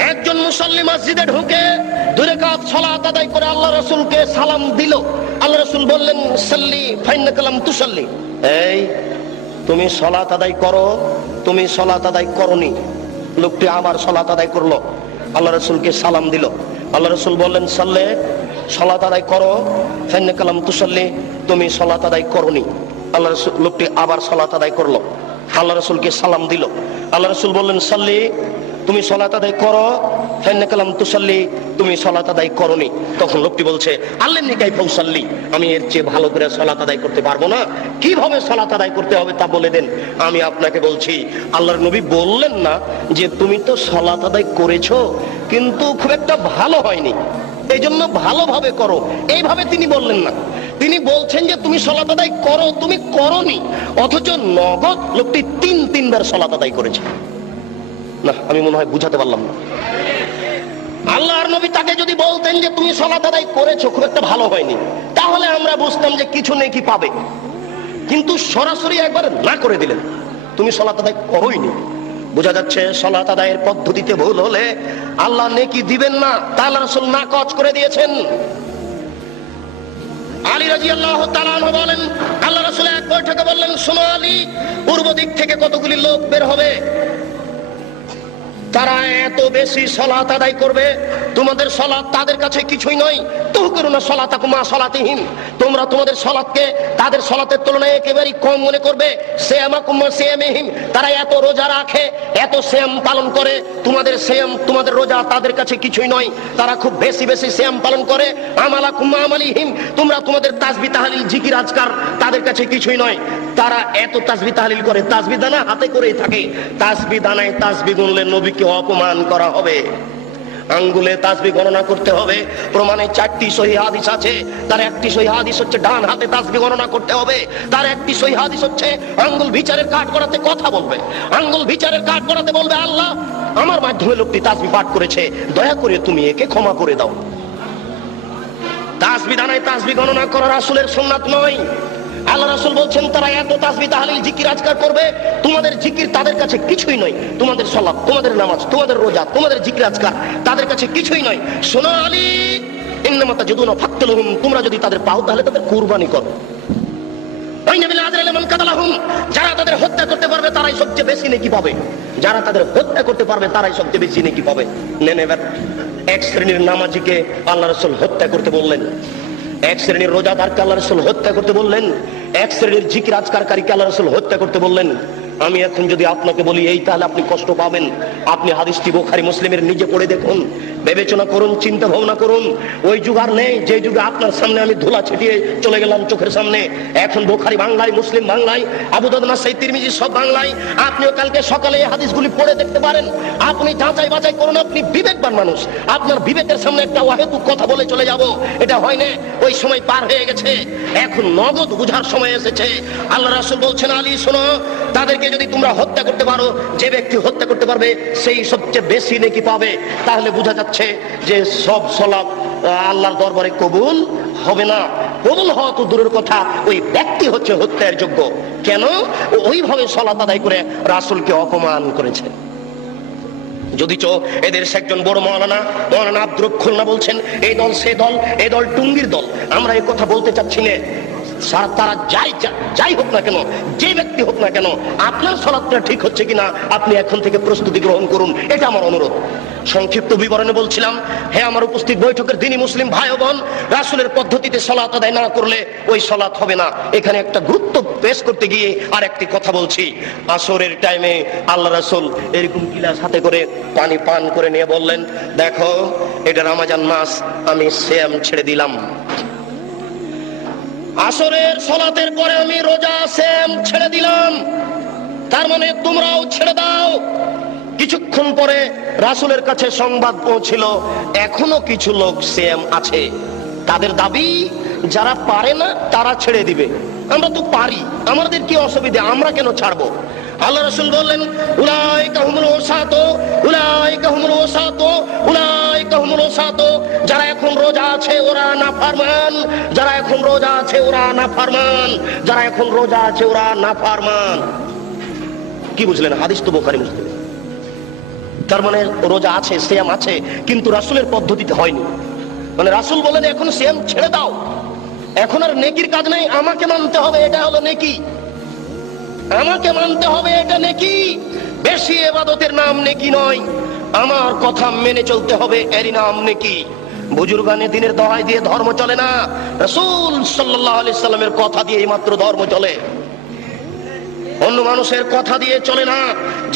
একজন মুসল্লি মসজিদে ঢুকে 2 রাকাত সালাত আদায় করে আল্লাহ রাসূলকে সালাম দিল। আল্লাহ রাসূল বললেন সাল্লি ফাইন্নাকা লাম তুসাল্লি। এই তুমি সালাত আদায় করো, তুমি সালাত আদায় করনি। লোকটি আবার সালাত আদায় করলো, আল্লাহ রাসূলকে সালাম দিল। আল্লাহ রাসূল বললেন সাল্লে, সালাত আদায় করো, ফাইন্নাকা লাম তুসাল্লি, তুমি সালাত আদায় করনি। আল্লাহ রাসূল, লোকটি আবার সালাত আদায় করলো, আল্লাহ রাসূলকে সালাম দিল। আল্লাহ রাসূল বললেন সাল্লি, তুমি সালাত আদায় করো, ফাইন্নাকা লাম তুসাল্লি, তুমি সালাত আদায় করনি। তখন লোকটি বলছে আল্লামনি কাইফা উসাল্লি, আমি এর চেয়ে ভালো করে সালাত আদায় করতে পারবো না, কিভাবে সালাত আদায় করতে হবে তা বলে দেন। আমি আপনাকে বলছি আল্লাহর নবী বললেন না যে তুমি তো সালাত আদায় করেছো কিন্তু খুব একটা ভালো হয়নি, এই জন্য ভালোভাবে করো, এইভাবে তিনি বললেন না। তিনি বলছেন যে তুমি সালাত আদায় করো, তুমি করনি, অথচ নগদ লোকটি 3বার সালাত আদায় করেছে। না, আমি মনে হয় বুঝাতে পারলাম না। আল্লাহর নবী তাকে যদি বলতেন যে তুমি সালাত আদায় করেছো খুব একটা ভালো হয়নি, তাহলে আমরা বুঝতাম যে কিছু নেকি পাবে। কিন্তু সরাসরি একবার না করে দিলেন, তুমি সালাত আদায় করোইনি। বোঝা যাচ্ছে সালাত আদায়ের পদ্ধতিতে ভুল হলে আল্লাহ নেকি দিবেন না, তা আল্লাহ রাসূল নাকচ করে দিয়েছেন। আলী রাদিয়াল্লাহু তাআলা আনহু বলেন আল্লাহ রাসূল এক বৈঠকে বললেন, শোনো আলী, পূর্ব দিক থেকে কতগুলি লোক বের হবে, তারা এত বেশি সালাত আদায় করবে তোমাদের সালাত তাদের কাছে কিছুই নয়। তুহকিরুনা সালাতাকুম মা সালাতিহিম, তোমরা তোমাদের সালাতকে তাদের সালাতের তুলনায় একেবারেই কম মনে করবে। সিয়ামাকুম মা সিয়ামিহিম, তারা এত রোজা রাখে, এত সিয়াম পালন করে, তোমাদের সিয়াম তোমাদের রোজা তাদের কাছে কিছুই নয়, তারা খুব বেশি বেশি সিয়াম পালন করে। আমালাকুম মা আমালিহিম, তোমরা তোমাদের তাসবিহ তাহলিল জিকির আজকার তাদের কাছে কিছুই নয়, তারা এত তাসবিহ তাহলিল করে, তাসবিহ দানা হাতে করেই থাকে। তাসবিহ দানায় তাসবিহ গুনলে নবীকে অপমান করা হবে, আঙ্গুলে তাসবিহ গণনা করতে হবে। প্রমাণে 4টি সহিহ হাদিস আছে, তার একটি সহিহ হাদিস হচ্ছে ডান হাতে তাসবিহ গণনা করতে হবে, তার একটি সহিহ হাদিস হচ্ছে আঙ্গুল বিচারের কাঠ করাতে কথা বলবে, আঙ্গুল বিচারের কাঠ করাতে বলবে, আল্লাহ আমার মাধ্যমে লোকটি তাসবিহ পাঠ করেছে, দয়া করে তুমি একে ক্ষমা করে দাও। তাসবিহ দানায় তাসবিহ গণনা করা রাসূলের সুন্নাত নয়। আল্লাহ রাসূল বলছেন তারা এত তাসবিহ তাহলিল জিকির আজকার করবে, তোমাদের জিকির তাদের কাছে কিছুই নয়, তোমাদের সালাত, তোমাদের নামাজ, তোমাদের রোজা, তোমাদের জিকির আজকার তাদের কাছে কিছুই নয়। শোনো আলী, ইন্নামা তাজিদুনা ফাকতুলহুম, তোমরা যদি তাদের পাও তাহলে তাদের কুরবানি করো। যারা তাদের হত্যা করতে পারবে তারাই সবচেয়ে বেশি নেকি পাবে, যারা তাদের হত্যা করতে পারবে তারাই সবচেয়ে বেশি নেকি পাবে। নেন এবার এক শ্রেণীর নামাজিকে আল্লাহ রাসূল হত্যা করতে বললেন, এক শ্রেণীর রোজাদারকে আল্লাহ রাসূল হত্যা করতে বললেন, এক শ্রেণীর জিকির আজকারকারীকে আল্লাহ রাসূল হত্যা করতে বললেন। আমি এখন যদি আপনাকে বলি এই, তাহলে আপনি কষ্ট পাবেন। আপনি হাদিসটি বুখারী মুসলিমের নিজে পড়ে দেখুন, বিবেচনা করুন, চিন্তা ভাবনা করুন। ওই যুগ আর নেই যে যুগে আপনার সামনে আমি ধুলা ছিটিয়ে চলে গেলাম চোখের সামনে। এখন বুখারী বাংলায়, মুসলিম বাংলায়, আবু দাউদ, নাসাই, তিরমিজি সব বাংলায়। আপনিও কালকে সকালে এই হাদিসগুলি পড়ে দেখতে পারেন। আপনি যাচাই বাছাই করুন, আপনি বিবেকবান মানুষ। আপনার বিবেকের সামনে একটা অহেতুক কথা বলে চলে যাব, এটা হয় না। ওই সময় পার হয়ে গেছে, এখন নগদ বুঝার সময় এসেছে। আল্লাহ রাসূল বলছেন, আলী শোনো, তাদেরকে যদি তোমরা হত্যা করতে পারো, যে ব্যক্তি হত্যা করতে পারবে সেই সবচেয়ে বেশি নেকি পাবে। তাহলে বোঝা যাচ্ছে যে সব সালাত আল্লাহর দরবারে কবুল হবে না। কবুল হওয়া তো দূরের কথা, ওই ব্যক্তি হচ্ছে হত্যার যোগ্য। কেন? ওইভাবে সালাত আদায় করে রাসূলকে অপমান করেছে। যদিচ এদের একজন বড় মৌলানা আব্দুর খুলনা বলছেন, এই দল সে দল, এই দল টুঙ্গির দল। আমরা এই কথা বলতে চাচ্ছি না। তারা যাই হোক না কেন, যে ব্যক্তি হোক না কেন, আপনার সালাতটা ঠিক হচ্ছে কিনা আপনি এখন থেকে প্রস্তুতি গ্রহণ করুন, এটা আমার অনুরোধ। সংক্ষিপ্ত বিবরণে বলছিলাম, হে আমার উপস্থিত বৈঠকের দিনই মুসলিম ভাই ও বোন, রাসূলের পদ্ধতিতে সালাত আদায় না করলে ওই সালাত হবে না। এখানে একটা গুরুত্ব পেশ করতে গিয়ে আর একটি কথা বলছি। আসরের টাইমে আল্লাহ রাসূল এরকম গিলাস হাতে করে পানি পান করে নিয়ে বললেন, দেখো এটা রমজান মাস, আমি সিয়াম ছেড়ে দিলাম। আসরের সালাতের পরে আমি রোজা সিয়াম ছেড়ে দিলাম, তার মানে তোমরাও ছেড়ে দাও। কিছুক্ষণ পরে রাসূলের কাছে সংবাদ পৌঁছিল, এখনো কিছু লোক সিয়াম আছে। তাদের দাবি যারা পারে না তারা ছেড়ে দিবে। আমরা তো পারি, আমাদের কি অসুবিধা, আমরা কেন ছাড়বো? আল্লাহ রাসূল বললেন, উলাইকা হুমুল ওসাতো, উলাইকা হুমুল ওসাতো, উলাইকা হুমুল ওসাতো। যারা এখন রোজা আছে ওরা নাফরমান, যারা এখন রোজা আছে ওরা নাফরমান, যারা এখন রোজা আছে ওরা নাফরমান। কি বুঝলেন? হাদিস তো বুখারী মুসলিম। তার মানে রোজা আছে, সিয়াম আছে, কিন্তু রাসূলের পদ্ধতিতে হয়নি। মানে রাসূল বলেন এখন সিয়াম ছেড়ে দাও, এখন আর নেকির কাজ নাই, আমাকে মানতে হবে, এটা হলো নেকি, আমাকে মানতে হবে, এটা নেকি। বেশি ইবাদতের নাম নেকি নয়, আমার কথা মেনে চলতে হবে, এরই নাম নেকি। বুজুর্গানে দিনের দোহাই দিয়ে ধর্ম চলে না, রাসূল সাল্লাল্লাহু আলাইহি সাল্লামের কথা দিয়ে মাত্র ধর্ম চলে, অন্য মানুষের কথা দিয়ে চলে না।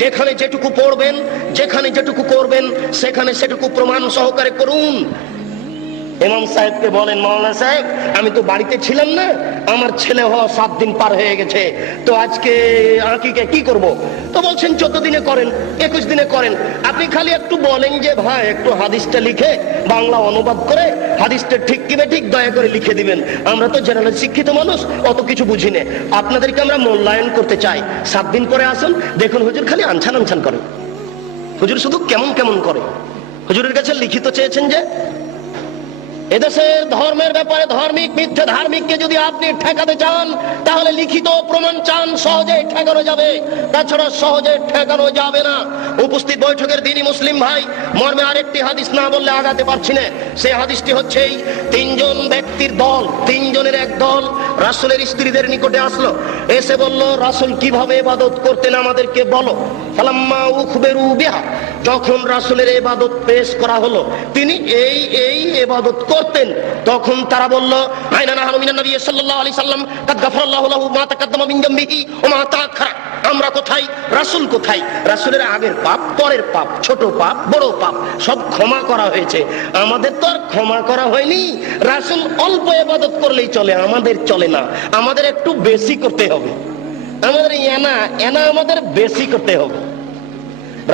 যেখানে যেটুকু পড়বেন, যেখানে যেটুকু করবেন, সেখানে সেটুকু প্রমাণ সহকারে করুন। ইমাম সাহেবকে বলেন, মাওলানা সাহেব আমি তো বাড়িতে ছিলাম না, আমার ছেলে হওয়া 7 দিন পার হয়ে গেছে, তো আজকে আকিকা কি করব? তো বলছেন 14 দিনে করেন, 21 দিনে করেন। আপনি খালি একটু বলেন যে ভাই একটু হাদিসটা লিখে বাংলা অনুবাদ করে হাদিসটা ঠিক কি ঠিক দয়া করে লিখে দিবেন। আমরা তো জেনারেল শিক্ষিত মানুষ, অত কিছু বুঝি না, আপনাদেরকে আমরা মূল্যায়ন করতে চাই। 7 দিন পরে আসুন, দেখুন হুজুর খালি আনছান আনছান করে, হুজুর শুধু কেমন কেমন করে। হুজুরের কাছে লিখিত চেয়েছেন যে এদেশের ধর্মের ব্যাপারে ধার্মিক মিথ্যে ধার্মিককে যদি আপনি ঠেকাতে চান তাহলে লিখিত প্রমাণ চান, সহজে ঠেকানো যাবে, তাছাড়া সহজে ঠেকানো যাবে না। উপস্থিত বৈঠকের দিনই মুসলিম ভাই, মর্মে আরেকটি হাদিস না বললে আগাতে পারছি না। সেই হাদিসটি হচ্ছে এই, 3 জন ব্যক্তির দল, 3 জনের এক দল রাসূলের স্ত্রীদের নিকটে আসলো, এসে বলল রাসূল কিভাবে ইবাদত করতেন আমাদেরকে বলো। ফালাম্মা উখবিরু বিহা, যখন রাসূলের ইবাদত পেশ করা হলো, তিনি এই ইবাদত করতেন, তখন তারা বলল আইনা নাহনু মিনান নবী সাল্লাল্লাহু আলাইহি সাল্লাম কাদ গাফারাল্লাহু লাহু মা তাকাদ্দামা মিন যামবিহি ওয়া মা তাআখারা। আমরা কোথায়, রাসূল কোথায়? রাসূলের আগের পাপ, পরের পাপ, ছোট পাপ, বড় পাপ সব ক্ষমা করা হয়েছে। আমাদের তো আর ক্ষমা করা হয়নি। রাসূল অল্প ইবাদত করলেই চলে, আমাদের চলে না। আমাদের একটু বেশি করতে হবে, আমাদের এনা আমাদের বেশি করতে হবে।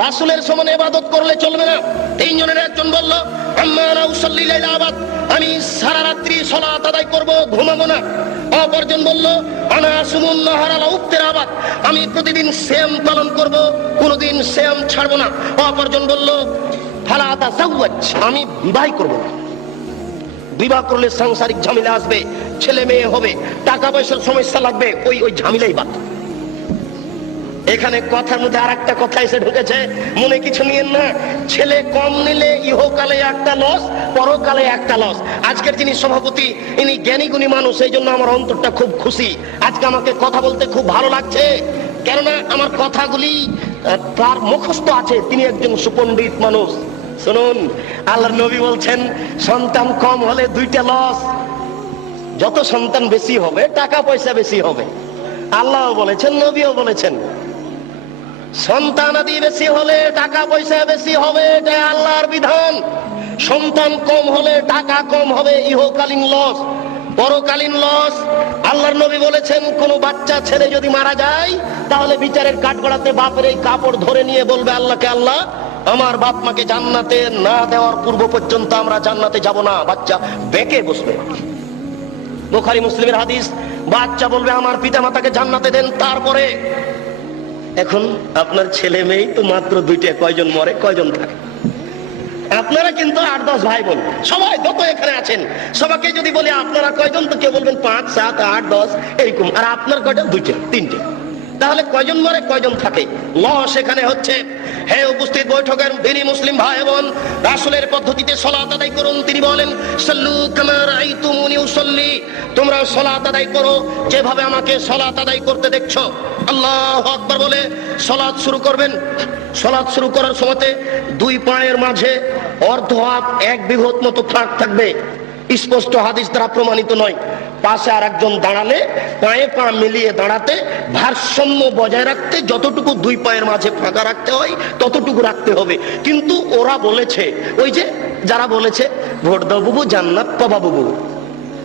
রাসূলের সমান ইবাদত করলে চলবে না। তিনজনের একজন বলল আম্মা আনা উসাল্লি লাইলা আবাদ, আমি সারা রাত্রি সালাত আদায় করব, ঘুমাবো না। অপরজন বলল আনা আসুমুন নাহারা লা উফতির আবাদ, আমি প্রতিদিন সিয়াম পালন করব, কোনদিন সিয়াম ছাড়বো না। অপরজন বলল ফালা আতাযাওয়াজ, আমি বিবাহ করব না। বিবাহ করলে সাংসারিক ঝামেলা আসবে, ছেলে মেয়ে হবে, টাকা পয়সার সমস্যা লাগবে, ওই ঝামেলাই বাদ। এখানে কথার মধ্যে আরেকটা কথা এসে ঢুকেছে, মনে কিছু নিয়েন না। ছেলে কম নিলে ইহকালে একটা লস, পরকালে একটা লস। আজকের যিনি সভাপতি, ইনি জ্ঞানী গুণী মানুষ, এই জন্য আমার অন্তরটা খুব খুশি। আজকে আমাকে কথা বলতে খুব ভালো লাগছে, কেননা আমার কথাগুলি তার মুখস্থ আছে। তিনি একজন সুপণ্ডিত মানুষ। শুনুন, আল্লাহর নবী বলছেন সন্তান কম হলে দুইটা লস। যত সন্তান বেশি হবে টাকা পয়সা বেশি হবে। আল্লাহ বলেছেন, নবীও বলেছেন, সন্তানাদি বেশি হলে টাকা পয়সা বেশি হবে, এটা আল্লাহর বিধান। সন্তান কম হলে টাকা কম হবে, ইহকালীন লস, পরকালীন লস। আল্লাহর নবী বলেছেন কোন বাচ্চা ছেলে যদি মারা যায়, তাহলে বিচারের কাঠগড়াতে বাপের এই কাপড় ধরে নিয়ে বলবে আল্লাহকে, আল্লাহ আমার বাপ মাকে জান্নাতে না দেওয়ার পূর্ব পর্যন্ত আমরা জান্নাতে যাব না। বাচ্চা বেঁকে বসবে। বুখারী মুসলিমের হাদিস, বাচ্চা বলবে আমার পিতা মাতাকে জান্নাতে দেন, তারপরে। এখন আপনার ছেলে মেয়ে তো মাত্র দুইটা, কয়জন মরে কয়জন থাকে? আপনারা কিন্তু 8-10 ভাই বোন, সবাই যত এখানে আছেন সবাইকে যদি বলি আপনারা কয়জন, তো কেউ বলবেন 5, 7, 8, 10 এরকম। আর আপনার কয়জন? 2টা, 3টে। তাহলে কয়জন মরে কয়জন থাকে? লস এখানে হচ্ছে। হে উপস্থিত বৈঠকের দিনী মুসলিম ভাই বোন, রাসূলের পদ্ধতিতে সালাত আদায় করুন। তিনি বলেন সাল্লু কামা রাআইতুমুনি উসাল্লি, তোমরা সালাত আদায় করো যেভাবে আমাকে সালাত আদায় করতে দেখছো। আল্লাহু আকবার বলে সালাত শুরু করবেন। সালাত শুরু করার সময়তে দুই পায়ের মাঝে অর্ধ হাত 1 বিঘত মতো ফাঁক থাকবে। স্পষ্ট হাদিস দ্বারা প্রমাণিত নয়। পাশে আর একজন দাঁড়ালে পায়ে পা মিলিয়ে দাঁড়াতে, ভারসাম্য বজায় রাখতে যতটুকু দুই পায়ের মাঝে ফাঁকা রাখতে হয় ততটুকু রাখতে হবে। কিন্তু ওরা বলেছে, ওই যে যারা বলেছে ভোট দাও বুবু জান্নাত পাবা বুবু,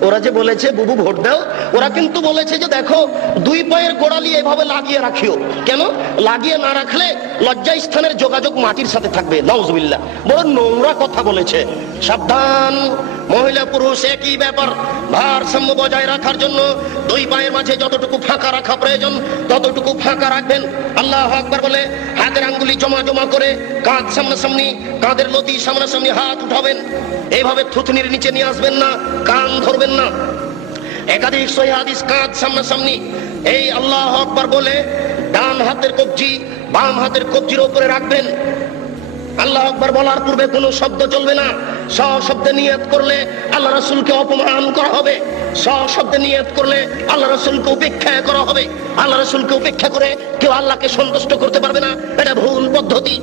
ওরা যে বলেছে বুবু ভোট দাও, ওরা কিন্তু বলেছে যে দেখো দুই পায়ের গোড়ালি এভাবে লাগিয়ে রাখিও। কেন লাগিয়ে না রাখলে লজ্জা স্থানের যোগাযোগ মাটির সাথে থাকবে। নাউজুবিল্লাহ, বড় নোংরা কথা বলেছে। সাবধান, মহিলা পুরুষ একই ব্যাপার। ভারসাম্য বজায় রাখার জন্য দুই পায়ের মাঝে যতটুকু ফাঁকা রাখা প্রয়োজন ততটুকু ফাঁকা রাখবেন। আল্লাহু আকবার বলে হাতের আঙ্গুলি জমা জমা করে কাঁধ সামনাসামনি, কাঁধের লতি সামনাসামনি হাত উঠাবেন। এইভাবে থুতনির নিচে নিয়ে আসবেন না, কান ধরবেন না। একাধিক সহিহ হাদিস, কাঁধ সামনাসামনি। এই আল্লাহু আকবার বলে ডান হাতের কবজি বাম হাতের কবজির উপরে রাখবেন। আল্লাহু আকবার বলার পূর্বে কোনো শব্দ চলবে না। সশব্দে নিয়ত করলে আল্লাহ রাসূলকে অপমান করা হবে। সশব্দে নিয়ত করলে আল্লাহ রাসূলকে উপেক্ষা করা হবে। আল্লাহ রাসূলকে উপেক্ষা করে কেউ আল্লাহকে সন্তুষ্ট করতে পারবে না, এটা ভুল পদ্ধতি।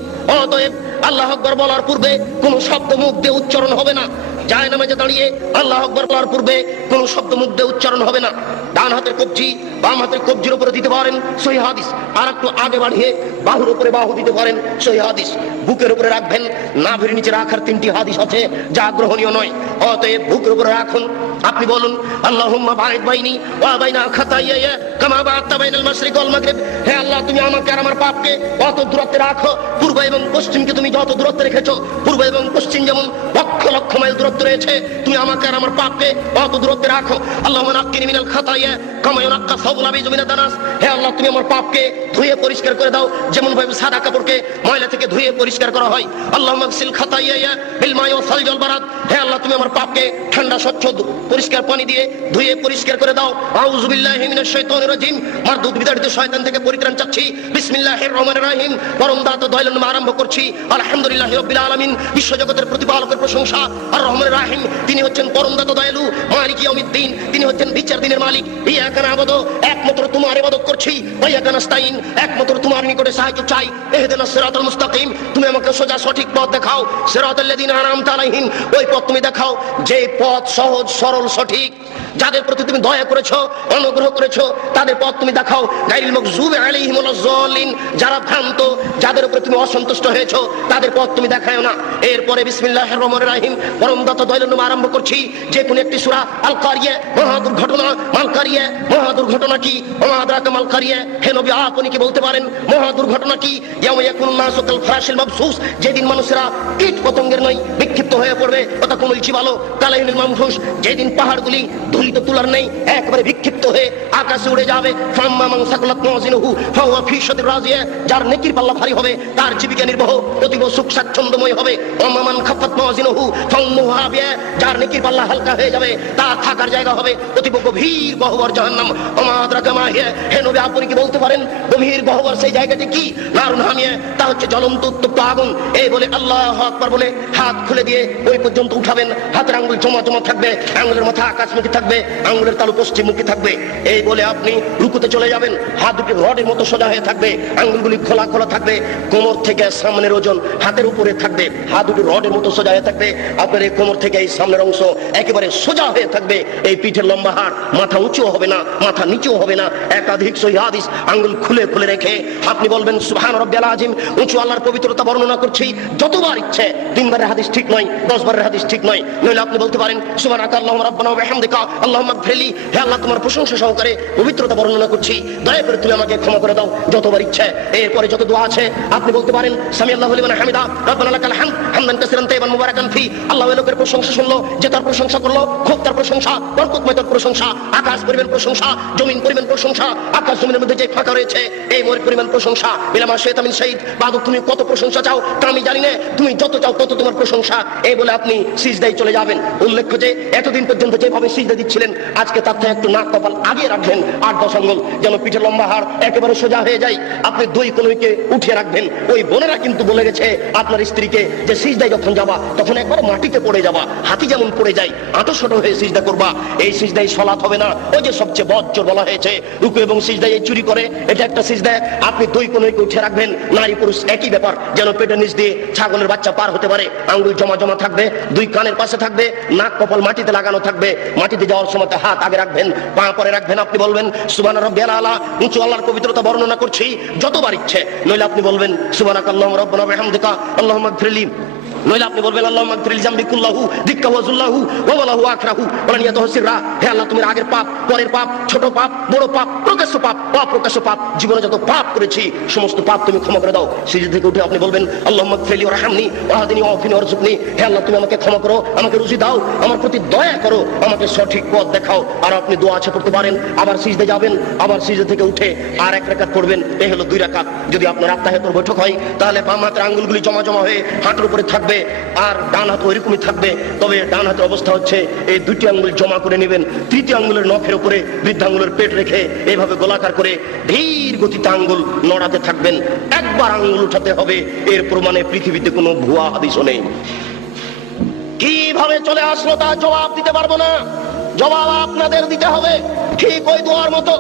অতএব আল্লাহু আকবার বলার পূর্বে কোনো শব্দ মুখ দিয়ে উচ্চারণ হবে না। জায়নামাজে দাঁড়িয়ে আল্লাহু আকবার বলার পূর্বে কোনো শব্দ মুখ দিয়ে উচ্চারণ হবে না। ডান হাতের কবজি বাম হাতের কবজির উপরে দিতে পারেন, সহিহ হাদিস। আর একটু আগে বাড়িয়ে বাহুর উপরে বাহু দিতে পারেন, সহিহ হাদিস। বুকের উপরে রাখবেন, নাভির নিচে রাখার 3টি হাদিস আছে যা গ্রহণীয় নয়। অতএব বুকের উপরে রাখুন। আপনি বলুন আল্লাহুম্মা বা'id বাইনি ওয়া বাইনা খাতায়ায়া কামা বা'adta বাইনাল মাশরিক ওয়াল মাগরিব। হে আল্লাহ, তুমি আমাকে আর আমার পাপকে অত দূরত্বে রাখো, পূর্ব এবং পশ্চিমকে তুমি যত দূরত্বে রেখেছো। পূর্ব এবং পশ্চিম যেমন লক্ষ লক্ষ মাইল দূরত্ব রয়েছে, তুমি আমাকে আর আমার পাপকে অত দূরত্বে রাখো। আল্লাহুম্মা নাক্কিনি মিনাল খাতায়া কামা ইউনাক্কা সাওবুল আবিজ মিনাদ দানাস। হে আল্লাহ, তুমি আমার পাপকে ধুয়ে পরিষ্কার করে দাও যেমন ভাবে সাদা কাপড়কে ময়লা থেকে ধুয়ে পরিষ্কার করা হয়। আল্লাহুম্মা গসিল খাতায়ায়া বিল মাই ওয়াস সালজি ওয়াল বারাদ। হে আল্লাহ তুমি আমার পাপকে ঠান্ডা স্বচ্ছ পরিষ্কার পানি দিয়ে ধুয়ে পরিষ্কার করে দাও। আউযু বিল্লাহি মিনাশ শাইতানির রাজিম। মারদুদ বিতাড়িত শয়তান থেকে পরিত্রাণ চাচ্ছি। বিসমিল্লাহির রহমানির রহিম। পরম দাতা দয়ালু নামে আরম্ভ করছি। আলহামদুলিল্লাহি রাব্বিল আলামিন। বিশ্বজগতের প্রতিপালকের প্রশংসা। আর রহমানির রহিম, তিনি হচ্ছেন পরম দাতা দয়ালু। মালিক ইয়াউমিদ্দিন, তিনি হচ্ছেন বিচার দিনের মালিক। ইয়াকা না'বুদু, একমাত্র তোমার ইবাদত করছি। ওয়া ইয়াকা নাস্তাইন, একমাত্র তোমার নিকটে সাহায্য চাই। ইহদিনাস সিরাতাল মুস্তাকিম, তুমি আমাকে সোজা সঠিক পথ দেখাও। সিরাতাল লাযিনা আন'আমতা আলাইহিম, ওই পথ তুমি দেখাও যে পথ সহজ সরল সঠিক। যাদের প্রতি তুমি দয়া করেছো, অনুগ্রহ করেছো, তাদের পথ তুমি দেখাও। গায়রিল মাগযুবি আলাইহিম ওয়ালাজ যালিন, যারা ভ্রান্ত, যাদের উপরে তুমি অসন্তুষ্ট হয়েছো, তাদের পথ তুমি দেখাও না। এরপরে বিসমিল্লাহির রহমানির রহিম, পরম দাতা দয়ালু নামে আরম্ভ করছি। যে কোন একটি সূরা, আল কারিয়া, মহা দুর্ঘটনা, মাল কারিয়া, মহা দুর্ঘটনা কি? ওমা আদরাকা মাল কারিয়া, হে নবী আপনি কি বলতে পারেন মহা দুর্ঘটনা কি? ইয়াউমা ইয়াকুনুন নাসু কাল ফারাশিল মাবসুস, যেদিন মানুষেরা কীট পতঙ্গের নয় বিক্ষিপ্ত হয়ে পড়বে। কথা কুমুল জিবালো কালাইহিল মামফুস, যেদিন পাহাড়গুলি ধুলিত তুলার নেই একেবারে বিক্ষিপ্ত হয়ে আকাশে উড়ে যাবে। ফাম্মা মান সাকালাত মাওয়াজিনুহু ফাহুয়া ফি শাদির রাজিয়া, যার নেকির পাল্লা ভারী হবে তার জীবিকা নির্বাহ অতীব সুখ স্বাচ্ছন্দ্যময় হবে। ওমা মান খাফাত মাওয়াজিনুহু ফাউম্মুহু হাবিয়া, যার নেকির পাল্লা হালকা হয়ে যাবে তার থাকার জায়গা হবে অতীব গভীর গহ্বর জাহান্নাম। ওমা আদরাকা মা হিয়া, হে নবী আপনি কি বলতে পারেন গভীর গহ্বর সেই জায়গাটি কি? নারুন হামিয়া, তা হচ্ছে জ্বলন্ত উত্তপ্ত আগুন। এই বলে আল্লাহু আকবার বলে হাত খুলে দিয়ে ওই পর্যন্ত উঠাবেন। হাতের আঙ্গুল জমা জমা থাকবে, আঙ্গুলের মাথা আকাশমুখী থাকবে, আঙ্গুলের তালু পশ্চিমমুখী থাকবে। এই বলে আপনি রুকুতে চলে যাবেন। হাত দুটি রডের মতো সোজা হয়ে থাকবে, আঙ্গুলগুলি খোলা খোলা থাকবে, কোমর থেকে সামনের ওজন হাতের উপরে থাকবে। হাত দুটি রডের মতো সোজা হয়ে থাকবে, আপনার এই কোমর থেকে এই সামনের অংশ একেবারে সোজা হয়ে থাকবে। এই পিঠের লম্বা হাড়, মাথা উঁচুও হবে না, মাথা নিচুও হবে না। একাধিক সহিহ হাদিস আঙ্গুল খুলে খুলে রেখে আপনি বলবেন সুবহান রাব্বিয়াল আযীম। উঁচু আল্লাহর পবিত্রতা বর্ণনা করছি। যতবার ইচ্ছে, 3 বারের হাদিস ঠিক নয়, 10 বারের হাদিস ঠিক নয়। নইলে আপনি বলতে পারেন সুবহানাকা আল্লাহুম্মা রাব্বানা ওয়া বিহামদিকা আল্লাহুম্মা গফিরলি, হে আল্লাহ তোমার প্রশংসা সহকারে পবিত্রতা বর্ণনা করছি, দয়া করে তুমি আমাকে ক্ষমা করে দাও। যতবার ইচ্ছে। এরপরে যত দোয়া আছে আপনি বলতে পারেন সামি আল্লাহু লিমান হামিদা রাব্বানা লাকাল হামদ হামদান কাসীরান তাইয়িবান মুবারাকান ফি। আল্লাহ ওই লোকের প্রশংসা শুনলো যে তার প্রশংসা করলো, খুব তার প্রশংসা, বরকতময় তার প্রশংসা। আকাশ পরিমাণ প্রশংসা, জমিন পরিমাণ প্রশংসা, আকাশ জমিনের মধ্যে যে ফাঁকা রয়েছে এই পরিমাণ প্রশংসা। বিলামা শাইতামিন শাহীদ, বাদক তুমি কত প্রশংসা চাও তা আমি জানি না, তুমি যত চাও তত তোমার প্রশংসা। এই বলে আপনি সিজদায় চলে যাবেন। উল্লেখ্য যে এতদিন পর্যন্ত যেভাবে সিজদা দিচ্ছিলেন, আজকে তার থেকে একটু নাক কপাল আগে রাখবেন, 8-10 আঙ্গুল, যেন পিঠের লম্বা হাড় একেবারে সোজা হয়ে যায়। আপনি 2 কনুইকে উঠিয়ে রাখবেন। ওই বোনেরা কিন্তু বলে গেছে আপনার স্ত্রীকে যে সিজদায় যখন যাবা তখন একবার মাটিতে পড়ে যাবা, হাতি যেমন পড়ে যায় আঁটশোট হয়ে সিজদা করবা। এই সিজদায় সালাত হবে না। ওই যে সবচেয়ে বজ্জর বলা হয়েছে রুকু এবং সিজদায় চুরি করে, এটা একটা সিজদা। আপনি 2 কনুইকে উঠে রাখবেন। নারী পুরুষ একই ব্যাপার, যেন পেটের নিচ দিয়ে ছাগলের বাচ্চা পার হতে পারে। আঙ্গুল জমা জমা থাকবে, 2 কানের পাশে থাকবে, নাক কপাল মাটিতে লাগানো থাকবে। মাটিতে যাওয়ার সময় হাত আগে রাখবেন, পা পরে রাখবেন। আপনি বলবেন সুবহান রাব্বিয়াল আলা, উঁচু আল্লাহর পবিত্রতা বর্ণনা করছি যতবার ইচ্ছে। নইলে আপনি বলবেন সুবহানাকা আল্লাহুম্মা রাব্বানা ওয়া বিহামদিকা আল্লাহুম্মা গফিরলি। নইলে আপনি বলবেন আল্লাহুম্মা গফিরলি জামবি কুল্লাহু দিক্কাহু ওয়া যুল্লাহু ওয়া ওয়ালাহু আখরাহু ওয়া নিয়াতুহু সিররা। হে আল্লাহ তুমি আগের পাপ, পরের পাপ, ছোট পাপ, বড় পাপ, প্রকাশ্য পাপ, অপ্রকাশ্য পাপ, জীবনে যত পাপ করেছি সমস্ত পাপ তুমি ক্ষমা করে দাও। সিজদা থেকে উঠে আপনি বলবেন আল্লাহুম্মা গফিরলি ওয়ারহামনি ওয়াহদিনি ওয়াফিনি ওয়ারযুকনি। হে আল্লাহ তুমি আমাকে ক্ষমা করো, আমাকে রুজি দাও, আমার প্রতি দয়া করো, আমাকে সঠিক পথ দেখাও। আর আপনি দোয়া আছে পড়তে পারেন। আবার সিজদা যাবেন, আবার সিজদা থেকে উঠে আর 1 রাকাত পড়বেন। এই হলো 2 রাকাত। যদি আপনার আত্মাহিয়াতুর বৈঠক হয় তাহলে বাম হাতের আঙ্গুলগুলি জমা জমা হয়ে হাঁটুর উপরে থাকবে, আর ডান হাত ওইরকমই থাকবে। তবে ডান হাতের অবস্থা হচ্ছে এই 2টি আঙ্গুল জমা করে নেবেন, 3টি আঙ্গুলের নখের উপরে বৃদ্ধাঙ্গুলের পেট রেখে এইভাবে গোলাকার করে ধীর গতিতে আঙ্গুল নড়াতে থাকবেন। একবার আঙ্গুল উঠাতে হবে। এর প্রমাণে পৃথিবীতে কোনো ভুয়া হাদিসও নেই। কিভাবে চলে আসলো তা জবাব দিতে পারবো না, জবাব আপনাদের দিতে হবে। ঠিক ওই দোয়ার মতো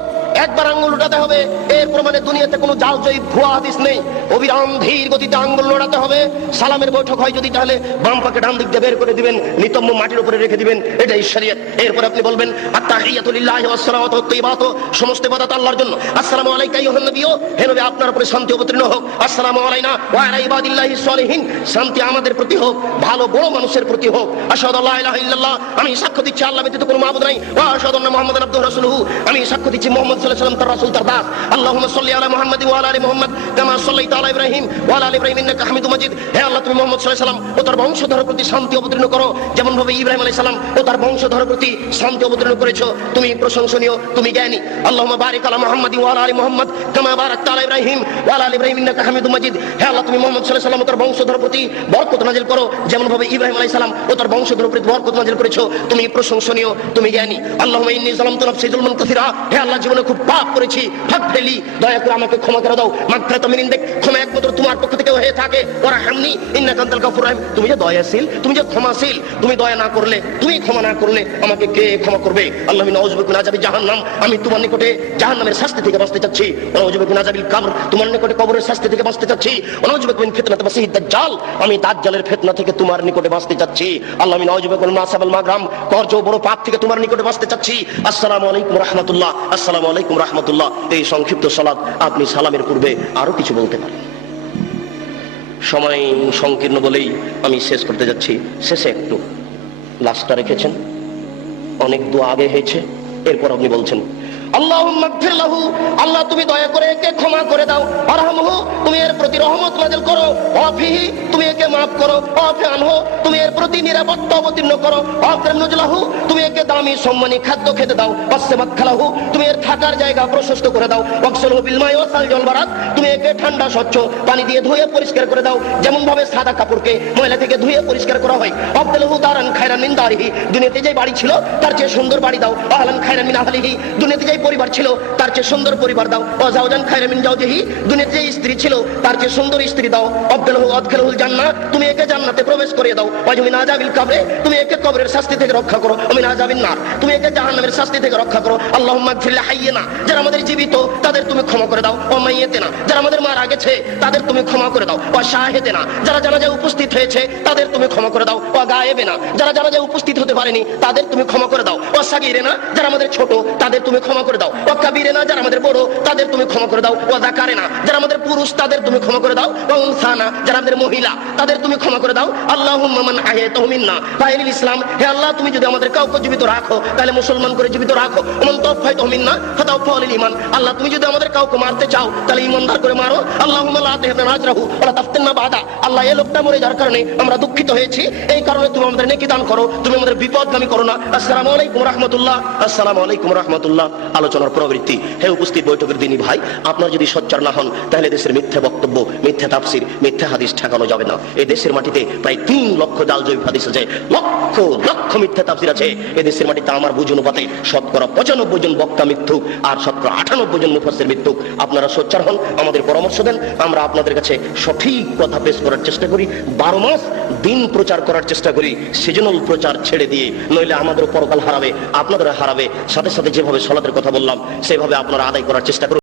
একবার আঙ্গুল উঠাতে হবে। এর প্রমাণে দুনিয়াতে কোনো জালজয়ী ভুয়া হাদিস নেই। অবিরাম ধীর গতিতে আঙ্গুল নড়াতে হবে। সালামের বৈঠক হয় যদি তাহলে বাম পাকে ডান দিক দিয়ে বের করে দিবেন, নিতম্ব মাটির উপরে রেখে দিবেন, এটাই শরীয়ত। এরপর আপনি বলবেন আত্তাহিয়াতু লিল্লাহি ওয়াস সালাওয়াতু ওয়াত তাইয়্যিবাতু, সমস্ত ইবাদত আল্লাহর জন্য। আসসালামু আলাইকা আইয়ুহান নবিয়্যু, হে নবী আপনার উপরে শান্তি অবতীর্ণ হোক। আসসালামু আলাইনা ওয়া আলা ইবাদিল্লাহিস সালিহিন, শান্তি আমাদের প্রতি হোক, ভালো বড় মানুষের প্রতি হোক। আশহাদু আল্লা ইলাহা ইল্লাল্লাহ, আমি সাক্ষ্য দিচ্ছি আল্লাহ ব্যতীত কোনো মাবুদ নাই। ওয়া আশহাদু আন্না মুহাম্মাদান আবদুহু ওয়া রাসূলুহু, আমি সাক্ষ্য দিচ্ছি মুহাম্মদ সাল্লাল্লাহু আলাইহি ওয়াসাল্লাম তার রাসূল তার দাস। আল্লাহুম্মা সাল্লি আলা মুহাম্মাদিন ওয়া আলা আলি মুহাম্মাদ কামা সাল্লাইতা আলা ইব্রাহিম ওয়া আলা আলি ইব্রাহিম ইন্নাকা হামিদুম মাজিদ। হে আল্লাহ, তুমি মুহাম্মদ সাল্লাল্লাহু আলাইহি ওয়াসাল্লাম ও তার বংশধরের প্রতি শান্তি অবতীর্ণ করো, যেমন ভাবে ইব্রাহিম আলাইহিস সালাম ও তার বংশধরের প্রতি শান্তি অবতীর্ণ করেছো। তুমি প্রশংসনীয়, তুমি জ্ঞানী। আল্লাহুম্মা বারিক আলা মুহাম্মাদিন ওয়া আলা আলি মুহাম্মাদ কামা বারাকতা আলা ইব্রাহিম ওয়া আলা আলি ইব্রাহিম ইন্নাকা হামিদুম মাজিদ। হে আল্লাহ, তুমি মুহাম্মদ সাল্লাল্লাহু আলাইহি ওয়াসাল্লাম ও তার বংশধরের প্রতি বরকত নাযিল করো, যেমন ভাবে ইব্রাহিম আলাইহিস সালাম ও তার বংশধরের প্রতি বরকত নাযিল করেছো। তুমি প্রশংসনীয়, তুমি জ্ঞানী। আল্লাহুম্মা ইন্নী যালামতু নাফসি যুলমান কাসীরা। হে আল্লাহ, জীবনে খুব পাপ করেছি, ফাক ফেলি, দয়া করে আমাকে ক্ষমা করে দাও। মাগফিরাতাম মিন ইনদিক, ক্ষমা একমাত্র তোমার পক্ষ থেকে হয়ে থাকে। ওয়ারহামনি ইন্নাকা আনতাল গাফুরুর রাহিম, তুমি যে দয়াশীল, তুমি যে ক্ষমাশীল, তুমি দয়া না করলে, তুমি ক্ষমা না করলে আমাকে কে ক্ষমা করবে? আল্লাহ নাউযু বিকা মিন আযাবি জাহান্নাম, আমি তোমার নিকটে জাহান্নামের শাস্তি থেকে বাঁচতে চাচ্ছি। নাউযু বিকা মিন আযাবিল কবর, তোমার নিকটে কবরের শাস্তি থেকে বাঁচতে চাচ্ছি। নাউযু বিকা মিন ফিতনাতিল মাসিহিদ দাজ্জাল, আমি দাজ্জালের ফিতনা থেকে তোমার নিকটে বাঁচতে চাচ্ছি। আল্লাহ নাউযু বিকা মিন মাসাবাল মাগরাম, কর্জ বড় পাপ থেকে তোমার নিকটে বাঁচতে চাচ্ছি। আসসালামু আলাইকুম রাহমাতুল্লাহ, আসসালামু আলাইকুম রাহমাতুল্লাহ। এই সংক্ষিপ্ত সালাত আপনি সালামের পূর্বে আরো কিছু বলতে পারেন। সময় সংকীর্ণ বলেই আমি শেষ করতে যাচ্ছি। শেষে একটু লাস্টটা রেখেছেন, অনেক দোয়া আগে হয়েছে, এরপর আপনি বলছেন আল্লাহুম্মা গফির লাহু, আল্লাহ তুমি দয়া করে একে ক্ষমা করে দাও। আরহামহু, তুমি এর প্রতি রহমত নাযিল করো। ওয়াফিহি, তুমি একে maaf করো। ওয়াফি আনহু, তুমি এর প্রতি নিরাপত্তা অবতীর্ণ করো। ওয়াকরিম নুজুলাহু, তুমি একে দামি সম্মানী খাদ্য খেতে দাও। ওয়াসসামাত খালাহু, তুমি এর থাকার জায়গা প্রশস্ত করে দাও। ওয়াকসুলহু বিল মাই ওয়া সালজি ওয়াল বারাদ, তুমি একে ঠান্ডা স্বচ্ছ পানি দিয়ে ধুয়ে পরিষ্কার করে দাও, যেমন ভাবে সাদা কাপড়কে ময়লা থেকে ধুয়ে পরিষ্কার করা হয়। আবদুলহু দারান খায়রান মিন দারিহি, দুনিয়াতে যে বাড়ি ছিল তার চেয়ে সুন্দর বাড়ি দাও। আহলান খায়রান মিন আহলিহি, দুনিয়াতে যে পরিবার ছিল তার চেয়ে সুন্দর পরিবার দাও। ও জাওজান খায়রান মিন জাওজিহি, দুনিয়াতে যে স্ত্রী ছিল তার চেয়ে সুন্দর স্ত্রী দাও। আবদুলহু আদখিলহুল জান্নাহ, তুমি একে জান্নাতে প্রবেশ করিয়ে দাও। ওয়াজমিন আযাবিল কবরে, তুমি একে কবরের শাস্তি থেকে রক্ষা করো। ওমিন আযাবিন নার, তুমি একে জাহান্নামের শাস্তি থেকে রক্ষা করো। আল্লাহুম্মা গফির লিহাইয়িনা, যারা আমাদের জীবিত তাদের তুমি ক্ষমা করে দাও। ওয়া মাইয়িতিনা, যারা আমাদের মারা গেছে তাদের তুমি ক্ষমা করে দাও। ওয়া শাহিদিনা, যারা জানাজায় উপস্থিত হয়েছে তাদের তুমি ক্ষমা করে দাও। ওয়া গায়েবিনা, যারা জানাজায় উপস্থিত হতে পারেনি তাদের তুমি ক্ষমা করে দাও। ওয়া সাগীরিনা, যারা আমাদের ছোট তাদের তুমি ক্ষমা করে দাও। ওয়া কাবীরিনা, যারা আমাদের বড় তাদের তুমি ক্ষমা করে দাও। ওয়া যাকারিনা, যারা আমাদের পুরুষ তাদের তুমি ক্ষমা করে দাও। ওয়া উনসানা, যারা আমাদের মহিলা তাদের তুমি ক্ষমা করে দাও। আল্লাহুম্মা মান আহয়াতাহু মিন্না ফাইলিল ইসলাম, হে আল্লাহ তুমি যদি আমাদের কাউকে জীবিত রাখো তাহলে মুসলমান করে জীবিত রাখো। ওমান তাওফাইতাহু মিন্না ফাতাওফা লিল ঈমান, আল্লাহ তুমি যদি আমাদের কাউকে মারতে চাও তাহলে ঈমানদার করে মারো। আল্লাহুম্মা লা তাহরিমনা আজরাহু ওয়া লা তাফতিননা বাদা, আল্লাহ এই লোকটা মরে যাওয়ার কারণে আমরা দুঃখিত হয়েছি, এই কারণে তুমি আমাদের নেকি দান করো, তুমি আমাদের বিপদগামী করো না। আসসালামু আলাইকুম রাহমাতুল্লাহ, আসসালামু আলাইকুম রাহমাতুল্লাহ। আলোচনার প্রবৃত্তি। হে উপস্থিত বৈঠকের দিনী ভাই, আপনারা যদি সোচ্চার না হন তাহলে দেশের মিথ্যা বক্তব্য, মিথ্যা তাফসীর, মিথ্যা হাদিস ঠেকানো যাবে না। এই দেশের মাটিতে প্রায় 3 লক্ষ জাল জয়ীফ হাদিস আছে, লক্ষ লক্ষ মিথ্যা তাফসীর আছে। এই দেশের মাটিতে আমার বুঝ অনুপাতে শতকরা 95 জন বক্তা মিথ্যুক আর শতকরা 98 জন মুফাসসির মিথ্যুক। আপনারা সোচ্চার হন, আমাদের পরামর্শ দেন, আমরা আপনাদের কাছে সঠিক কথা পেশ করার চেষ্টা করি। 12 মাস দিন প্রচার করার চেষ্টা করি, সিজনাল প্রচার ছেড়ে দিয়ে, নইলে আমাদের পরকাল হারাবে, আপনাদের হারাবে। সাথে সাথে যেভাবে সালাতের কথা বললাম সেভাবে আপনারা আদায় করার চেষ্টা করুন।